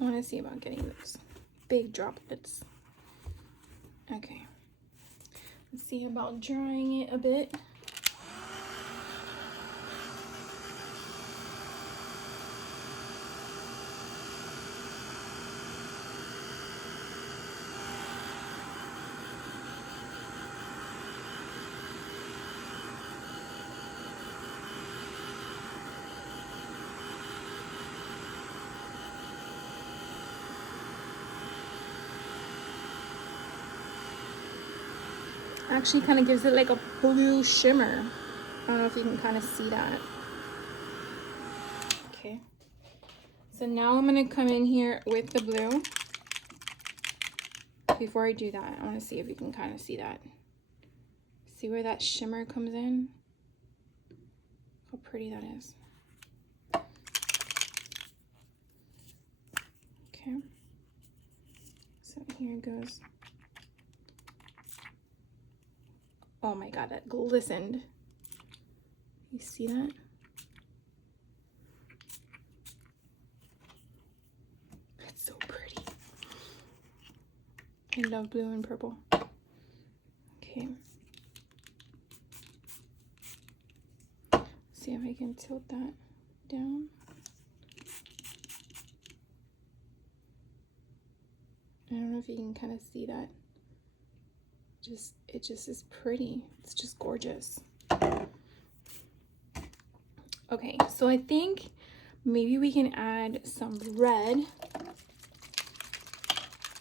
I want to see about getting those big droplets. Okay. Let's see about drying it a bit. Actually kind of gives it like a blue shimmer. I don't know if you can kind of see that. Okay. So now I'm going to come in here with the blue. Before I do that, I want to see if you can kind of see that. See where that shimmer comes in? How pretty that is. Okay. So here it goes. Oh my god, that glistened. You see that? It's so pretty. I love blue and purple. Okay. See if I can tilt that down. I don't know if you can kind of see that. It just is pretty. It's just gorgeous. Okay, so I think maybe we can add some red.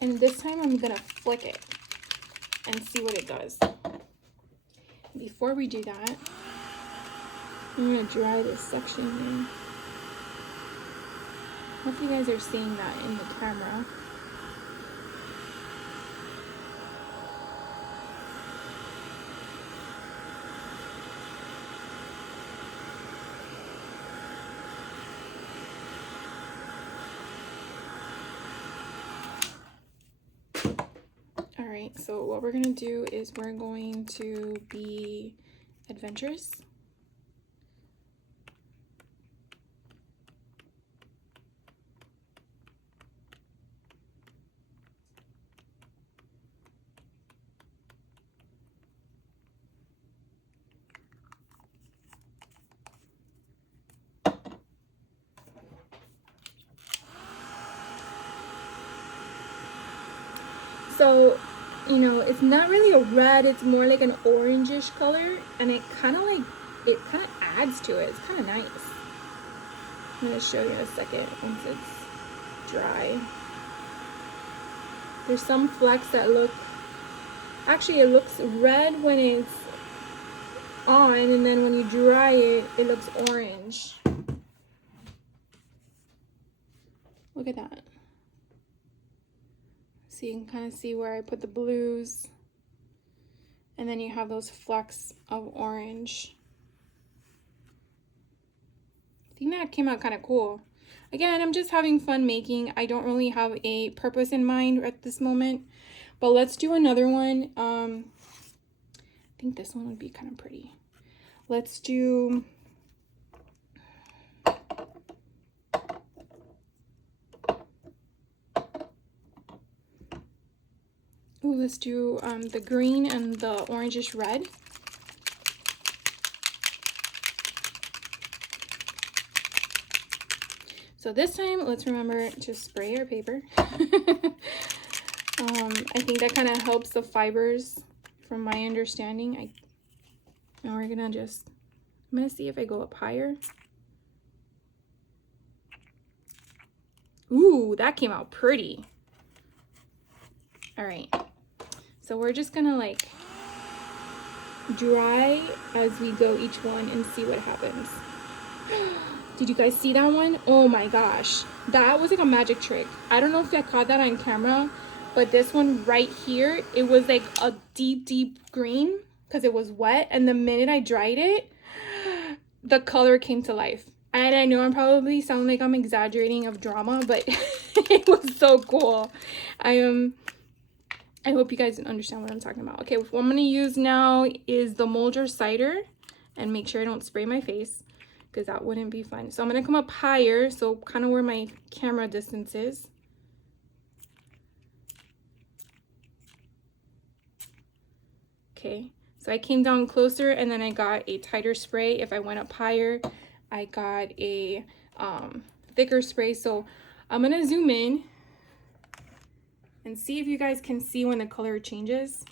And this time I'm gonna flick it and see what it does. Before we do that, I'm gonna dry this section here. Hope you guys are seeing that in the camera. Alright, so what we're gonna do is we're going to be adventurous. So, you know, it's not really a red, it's more like an orangish color, and it kind of adds to it. It's kind of nice. I'm going to show you in a second once it's dry. There's some flecks that look, actually it looks red when it's on, and then when you dry it, it looks orange. Look at that. So you can kind of see where I put the blues, and then you have those flecks of orange. I think that came out kind of cool. Again, I'm just having fun making. I don't really have a purpose in mind at this moment, but let's do another one. I think this one would be kind of pretty. Let's do let's do the green and the orangish red. So this time, let's remember to spray our paper. I think that kind of helps the fibers from my understanding. Now we're gonna just, I'm gonna see if I go up higher. Ooh, that came out pretty. All right, so we're just gonna like dry as we go each one and see what happens. Did you guys see that one? Oh my gosh, that was like a magic trick. I don't know if I caught that on camera, but this one right here, it was like a deep green because it was wet, and the minute I dried it, the color came to life. And I know I'm probably sounding like I'm exaggerating of drama, but it was so cool. I hope you guys understand what I'm talking about. Okay, what I'm gonna use now is the Mulder cider, and make sure I don't spray my face because that wouldn't be fun. So I'm gonna come up higher, so kind of where my camera distance is. Okay, so I came down closer and then I got a tighter spray. If I went up higher, I got a thicker spray. So I'm gonna zoom in and see if you guys can see when the color changes.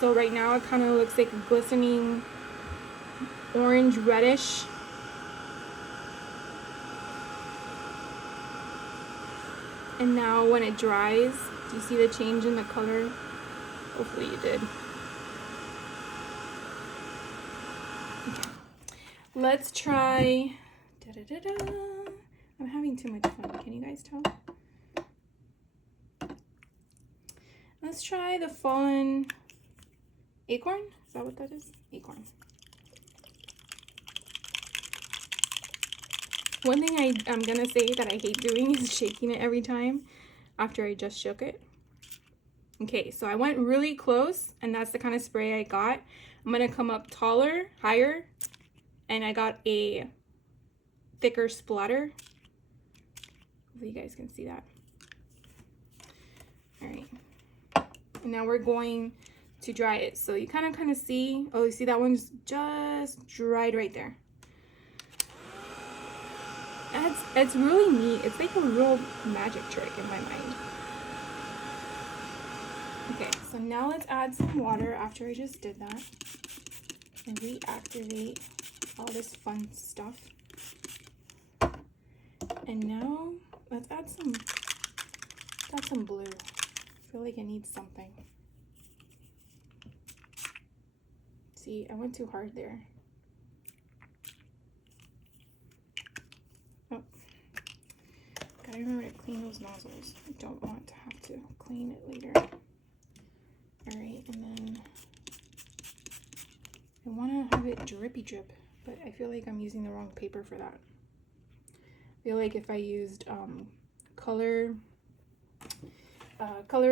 So right now it kind of looks like a glistening orange reddish. And now when it dries, do you see the change in the color? Hopefully you did. Okay. Let's try, I'm having too much fun, can you guys tell? Let's try the fallen acorn. Is that what that is? Acorn. One thing I'm gonna say that I hate doing is shaking it every time after I just shook it. Okay, so I went really close, and that's the kind of spray I got. I'm gonna come up taller, higher, and I got a thicker splatter. Hopefully you guys can see that. All right, and now we're going to dry it. So you kind of see, oh, you see that one's just dried right there. It's really neat. It's like a real magic trick in my mind. Okay, so now let's add some water after I just did that and reactivate all this fun stuff. And now let's add some blue. I feel like it needs something. See, I went too hard there. Oh, gotta remember to clean those nozzles. I don't want to have to clean it later. All right, and then I want to have it drippy drip, but I feel like I'm using the wrong paper for that. I feel like if I used color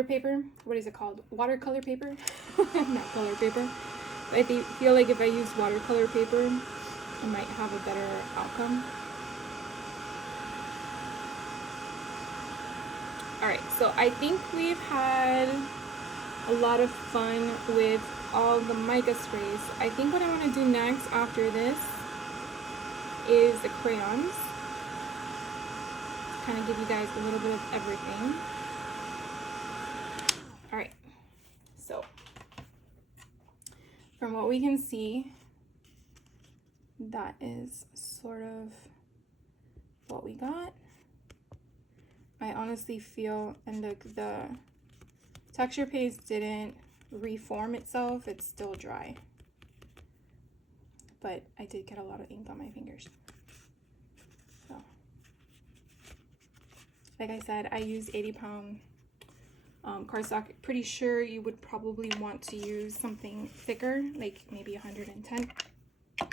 paper, what is it called? Watercolor paper? Not color paper. I feel like if I used watercolor paper, I might have a better outcome. All right, so I think we've had a lot of fun with all the mica sprays. I think what I want to do next after this is the crayons. Kind of give you guys a little bit of everything. All right, so from what we can see, that is sort of what we got. I honestly feel, and the texture paste didn't reform itself, it's still dry. But I did get a lot of ink on my fingers. So, like I said, I used 80-pound cardstock. Pretty sure you would probably want to use something thicker, like maybe 110. All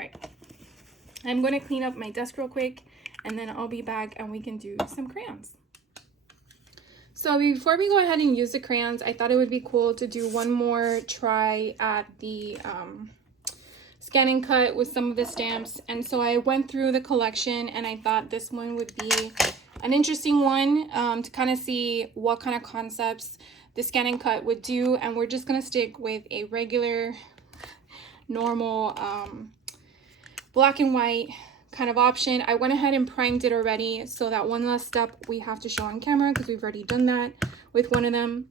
right, I'm going to clean up my desk real quick, and then I'll be back and we can do some crayons. So before we go ahead and use the crayons, I thought it would be cool to do one more try at the scan and cut with some of the stamps. And so I went through the collection and I thought this one would be an interesting one to kind of see what kind of concepts the scan and cut would do. And we're just going to stick with a regular, normal black and white kind of option. I went ahead and primed it already, so that one last step we have to show on camera because we've already done that with one of them.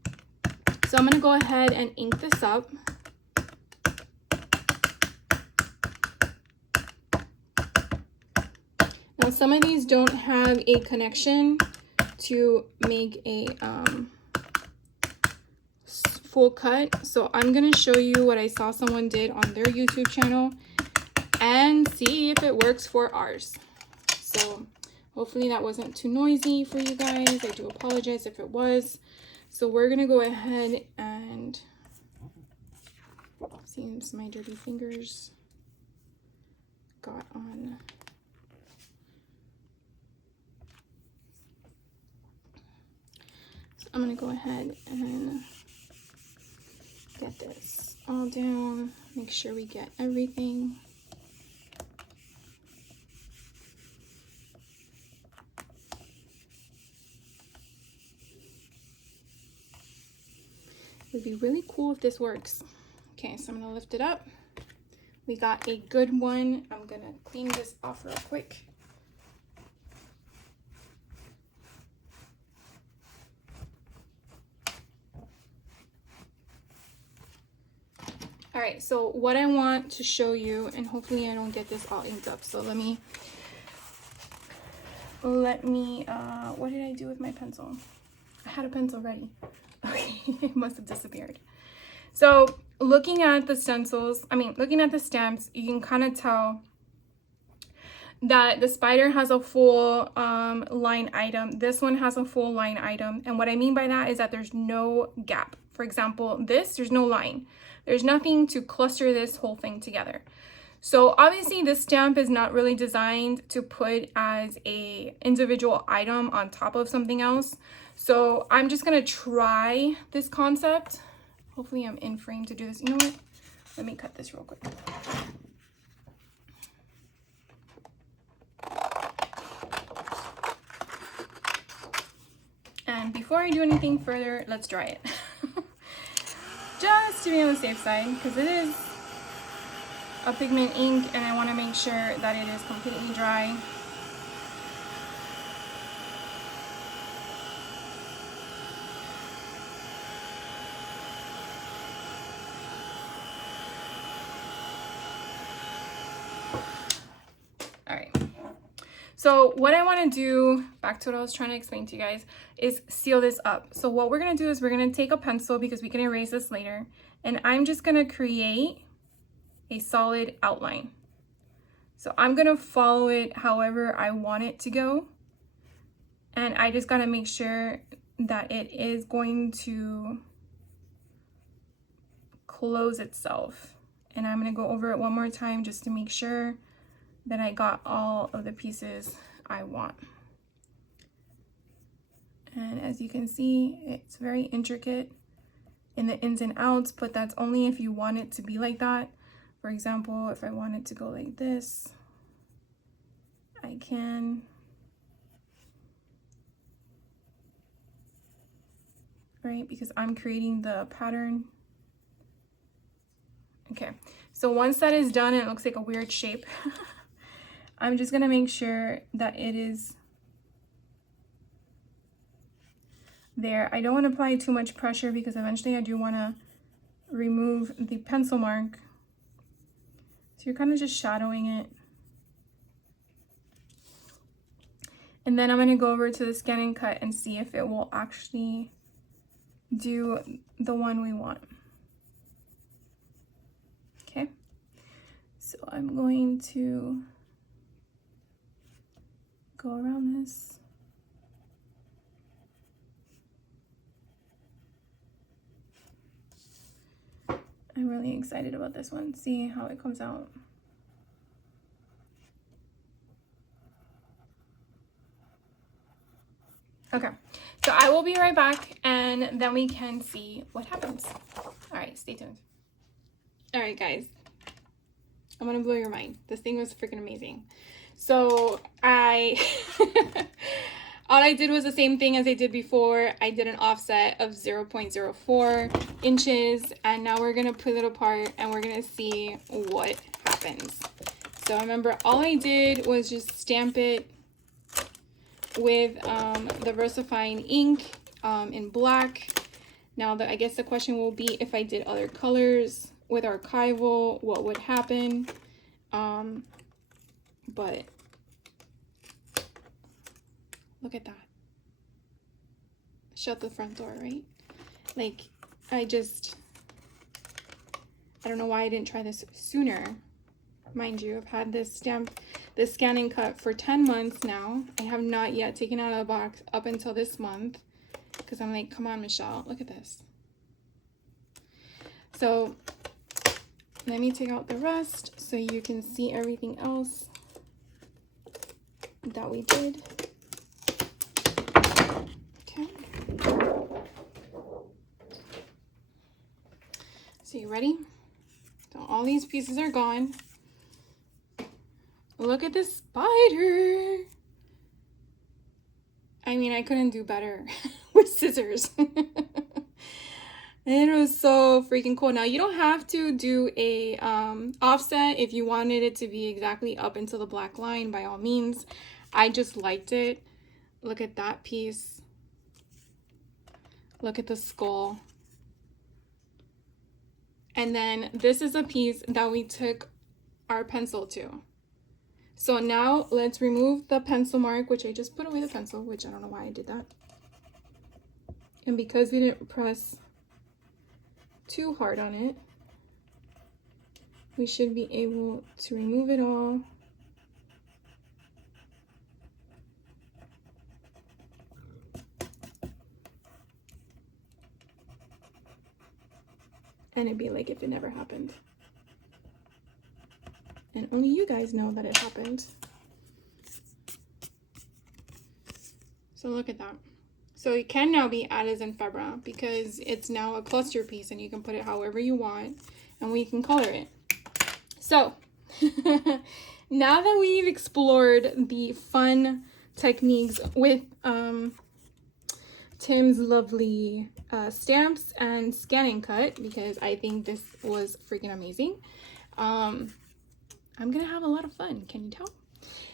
So I'm going to go ahead and ink this up. Now some of these don't have a connection to make a full cut, so I'm going to show you what I saw someone did on their YouTube channel and see if it works for ours. So hopefully that wasn't too noisy for you guys. I do apologize if it was. So we're gonna go ahead and seems my dirty fingers got on. So I'm gonna go ahead and get this all down, make sure we get everything. It would be really cool if this works. Okay, so I'm gonna lift it up. We got a good one. I'm gonna clean this off real quick. All right, so what I want to show you, and hopefully I don't get this all inked up. So let me, what did I do with my pencil? I had a pencil ready. Okay, it must have disappeared. So looking at the stencils, looking at the stamps, you can kind of tell that the spider has a full line item. This one has a full line item. And what I mean by that is that there's no gap. For example, there's no line. There's nothing to cluster this whole thing together. So obviously this stamp is not really designed to put as a individual item on top of something else. So I'm just gonna try this concept. Hopefully I'm in frame to do this. You know what? Let me cut this real quick. And before I do anything further, let's dry it. Just to be on the safe side, because it is a pigment ink and I want to make sure that it is completely dry. So what I want to do, back to what I was trying to explain to you guys, is seal this up. So what we're going to do is we're going to take a pencil, because we can erase this later, and I'm just going to create a solid outline. So I'm going to follow it however I want it to go, and I just got to make sure that it is going to close itself. And I'm going to go over it one more time just to make sure that I got all of the pieces I want. And as you can see, it's very intricate in the ins and outs, but that's only if you want it to be like that. For example, if I want it to go like this, I can. Right, because I'm creating the pattern. Okay, so once that is done and it looks like a weird shape, I'm just gonna make sure that it is there. I don't want to apply too much pressure because eventually I do want to remove the pencil mark. So you're kind of just shadowing it. And then I'm going to go over to the scan and cut and see if it will actually do the one we want. Okay, so I'm going to go around this. I'm really excited about this one. See how it comes out. Okay, so I will be right back and then we can see what happens. All right, stay tuned. All right, guys, I'm gonna blow your mind. This thing was freaking amazing. So all I did was the same thing as I did before. I did an offset of 0.04 inches, and now we're gonna pull it apart and we're gonna see what happens. So I remember all I did was just stamp it with the VersaFine ink in black. Now, I guess the question will be, if I did other colors with archival, what would happen? But look at that. Shut the front door, right? Like, I don't know why I didn't try this sooner. Mind you, I've had this scan and cut for 10 months now. I have not yet taken out of the box up until this month, because I'm like, come on, Michelle, look at this. So let me take out the rest so you can see everything else that we did. Okay. So you ready? So all these pieces are gone. Look at this spider. I mean, I couldn't do better with scissors. It was so freaking cool. Now, you don't have to do a offset if you wanted it to be exactly up into the black line, by all means. I just liked it. Look at that piece. Look at the skull. And then this is a piece that we took our pencil to. So now let's remove the pencil mark, which I just put away the pencil, which I don't know why I did that. And because we didn't press too hard on it, we should be able to remove it all. And it'd be like if it never happened. And only you guys know that it happened. So look at that. So it can now be Alice and Febra because it's now a cluster piece and you can put it however you want and we can color it. So now that we've explored the fun techniques with Tim's lovely stamps and scan and cut, because I think this was freaking amazing, I'm gonna have a lot of fun. Can you tell?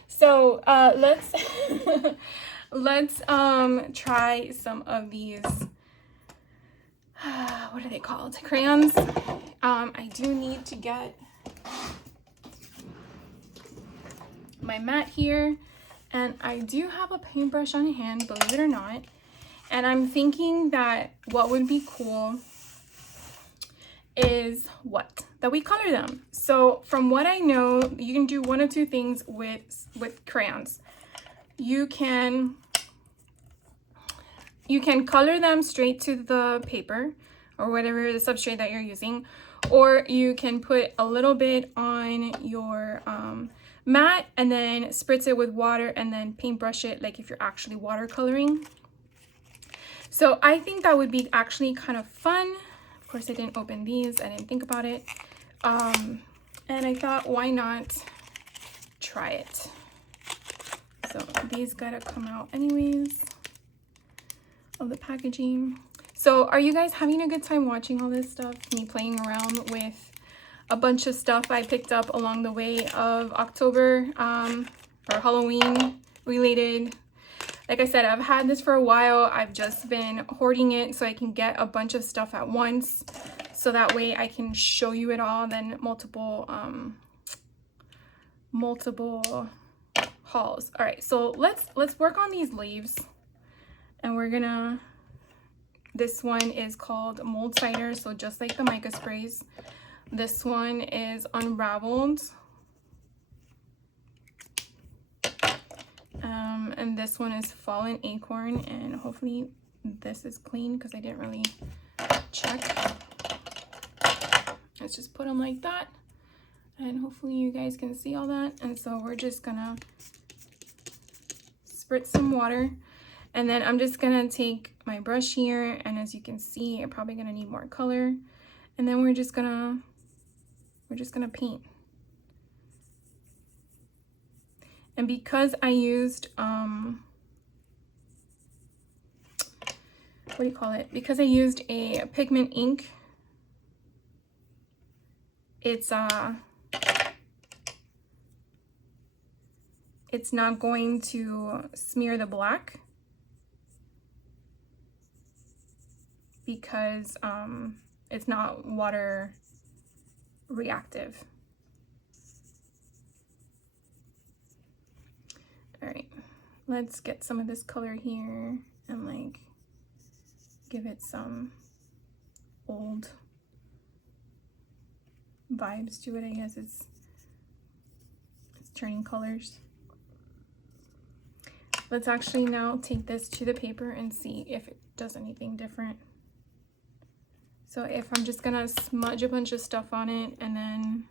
So let's let's try some of these what are they called, crayons. I do need to get my mat here, and I do have a paintbrush on hand, believe it or not. And I'm thinking that what would be cool is that we color them. So from what I know, you can do one of two things with crayons. You can color them straight to the paper or whatever the substrate that you're using, or you can put a little bit on your mat and then spritz it with water and then paintbrush it like if you're actually watercoloring. So I think that would be actually kind of fun. Of course, I didn't open these. I didn't think about it. And I thought, why not try it? So these gotta come out anyways of the packaging. So are you guys having a good time watching all this stuff? Me playing around with a bunch of stuff I picked up along the way of October or Halloween related. Like I said, I've had this for a while. I've just been hoarding it so I can get a bunch of stuff at once. So that way I can show you it all, then multiple hauls. All right, so let's work on these leaves. And we're gonna, this one is called Mold Cider, so just like the mica sprays. This one is Unraveled. And this one is Fallen Acorn, and hopefully this is clean because I didn't really check. Let's just put them like that, and hopefully you guys can see all that. And so we're just gonna spritz some water, and then I'm just gonna take my brush here, and as you can see, I'm probably gonna need more color, and then we're just gonna paint. And because I used what do you call it? Because I used a pigment ink, it's it's not going to smear the black because it's not water reactive. All right, let's get some of this color here and like give it some old vibes to it. I guess it's turning colors. Let's actually now take this to the paper and see if it does anything different. So if I'm just gonna smudge a bunch of stuff on it and then,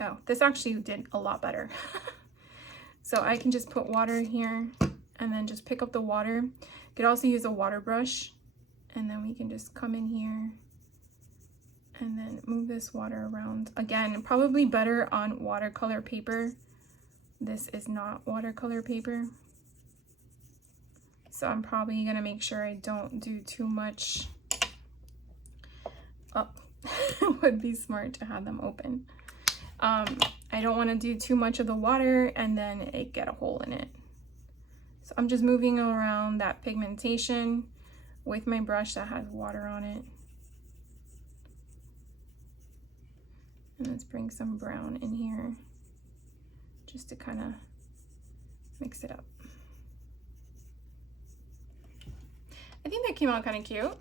oh, this actually did a lot better. So I can just put water here and then just pick up the water. You could also use a water brush, and then we can just come in here and then move this water around. Again, probably better on watercolor paper. This is not watercolor paper. So I'm probably gonna make sure I don't do too much. Oh, it would be smart to have them open. I don't want to do too much of the water and then it get a hole in it. So I'm just moving around that pigmentation with my brush that has water on it. And let's bring some brown in here just to kind of mix it up. I think that came out kind of cute.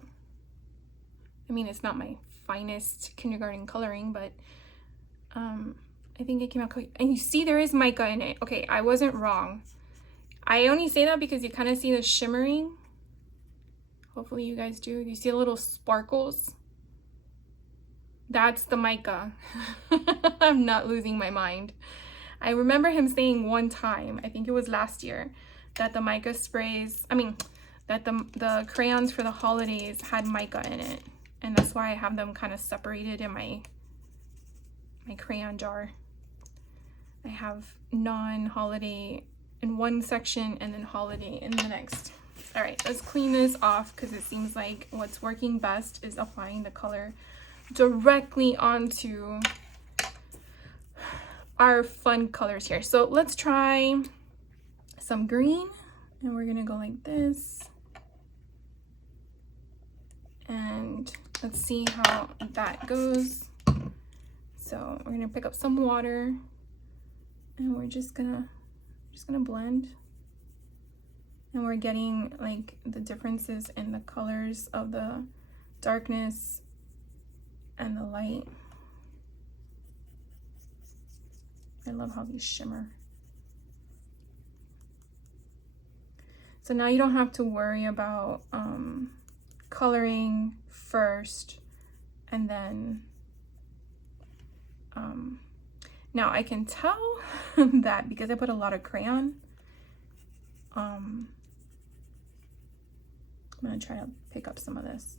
I mean, it's not my finest kindergarten coloring, but I think it came out cute. And you see there is mica in it. Okay, I wasn't wrong. I only say that because you kind of see the shimmering. Hopefully you guys do. You see the little sparkles? That's the mica. I'm not losing my mind. I remember him saying one time, I think it was last year, that the mica sprays, that the crayons for the holidays had mica in it. And that's why I have them kind of separated in my crayon jar. I have non-holiday in one section and then holiday in the next. All right, let's clean this off because it seems like what's working best is applying the color directly onto our fun colors here. So let's try some green, and we're gonna go like this. And let's see how that goes. So we're gonna pick up some water and we're just gonna blend. And we're getting like the differences in the colors of the darkness and the light. I love how these shimmer. So now you don't have to worry about coloring first and then now I can tell that because I put a lot of crayon, I'm gonna try to pick up some of this.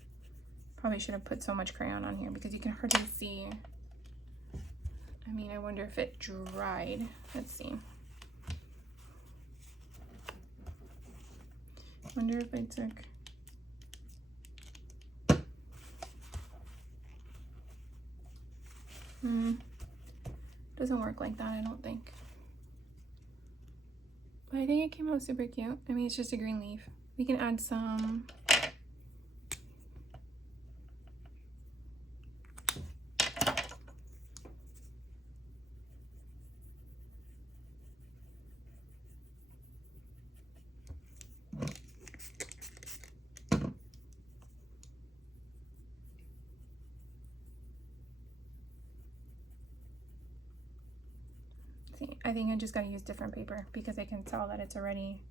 Probably should have put so much crayon on here because you can hardly see. I mean, I wonder if it dried. Let's see. Wonder if I took. Doesn't work like that, I don't think. But I think it came out super cute. I mean, it's just a green leaf. We can add some. See, I think I just gotta use different paper because I can tell that it's already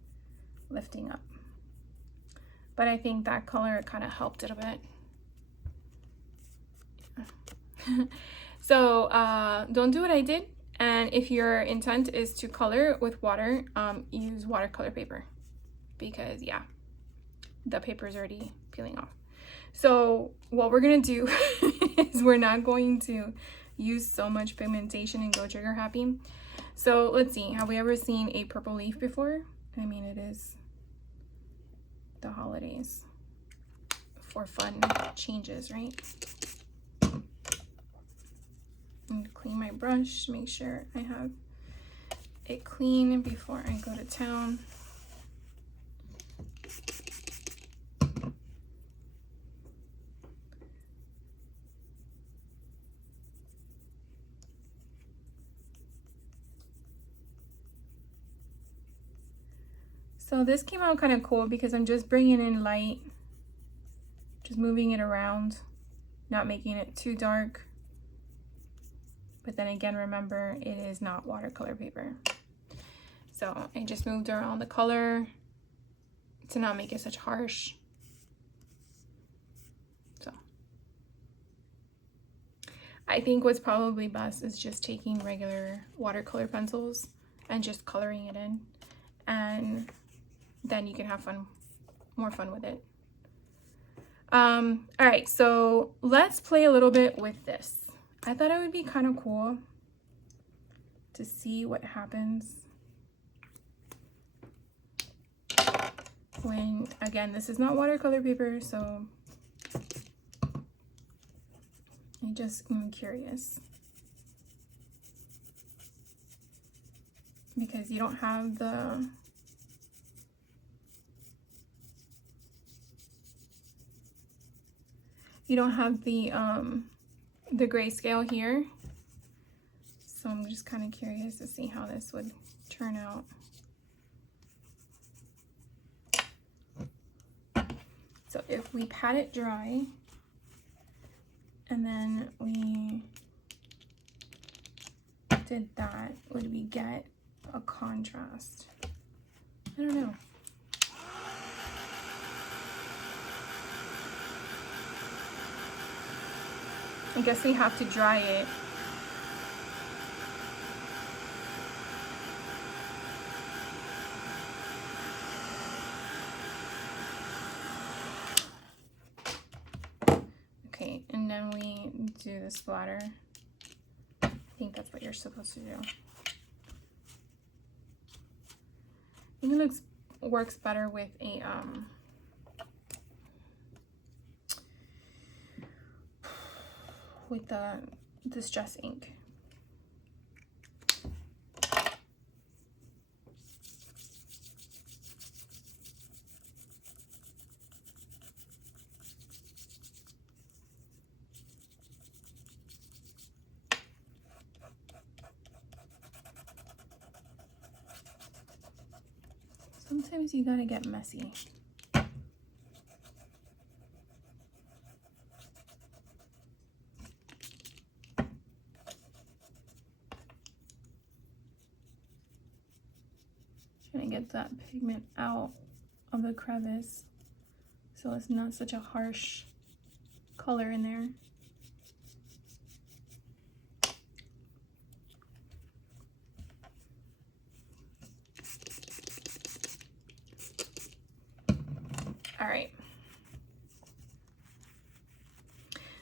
lifting up. But I think that color kind of helped it a bit. So don't do what I did. And if your intent is to color with water, use watercolor paper because yeah, the paper is already peeling off. So what we're gonna do is we're not going to use so much pigmentation and go trigger happy. So let's see, have we ever seen a purple leaf before? I mean, it is the holidays for fun changes, right? I'm gonna clean my brush, make sure I have it clean before I go to town. So this came out kind of cool because I'm just bringing in light, just moving it around, not making it too dark. But then again, remember, it is not watercolor paper. So I just moved around the color to not make it such harsh. So I think what's probably best is just taking regular watercolor pencils and just coloring it in. And then you can have more fun with it. All right, so let's play a little bit with this. I thought it would be kind of cool to see what happens when, again, this is not watercolor paper, so I just am curious. Because you don't have the grayscale here. So I'm just kind of curious to see how this would turn out. So if we pat it dry and then we did that, would we get a contrast? I don't know. I guess we have to dry it. Okay, and then we do the splatter. I think that's what you're supposed to do. I think it works better with a with the distress ink. Sometimes you gotta get messy. Trying to get that pigment out of the crevice so it's not such a harsh color in there. All right.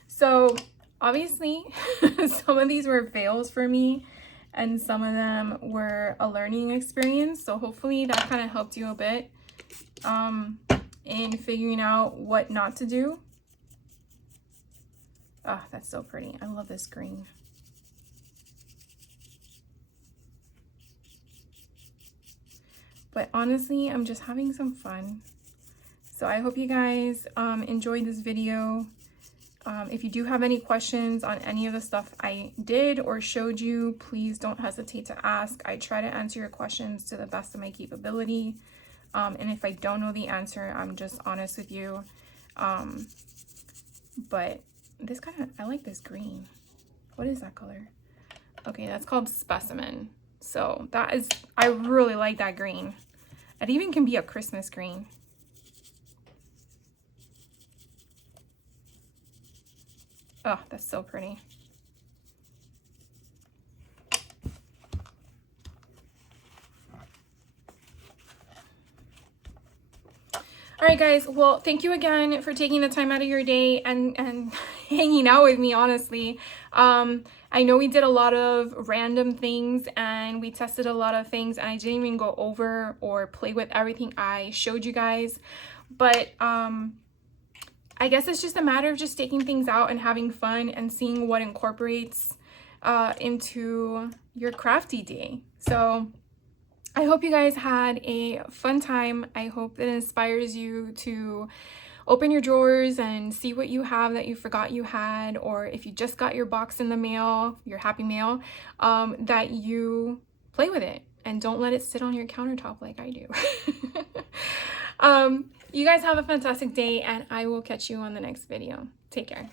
So obviously some of these were fails for me and some of them were a learning experience. So hopefully that kind of helped you a bit in figuring out what not to do. Oh, that's so pretty. I love this green. But honestly, I'm just having some fun. So I hope you guys enjoyed this video. If you do have any questions on any of the stuff I did or showed you, please don't hesitate to ask. I try to answer your questions to the best of my capability. And if I don't know the answer, I'm just honest with you. But this kind of, I like this green. What is that color? Okay, that's called Specimen. So that is, I really like that green. It even can be a Christmas green. Oh, that's so pretty. All right, guys. Well, thank you again for taking the time out of your day and hanging out with me, honestly. I know we did a lot of random things and we tested a lot of things and I didn't even go over or play with everything I showed you guys. But I guess it's just a matter of just taking things out and having fun and seeing what incorporates into your crafty day. So I hope you guys had a fun time. I hope it inspires you to open your drawers and see what you have that you forgot you had, or if you just got your box in the mail, your happy mail, that you play with it and don't let it sit on your countertop like I do. You guys have a fantastic day, and I will catch you on the next video. Take care.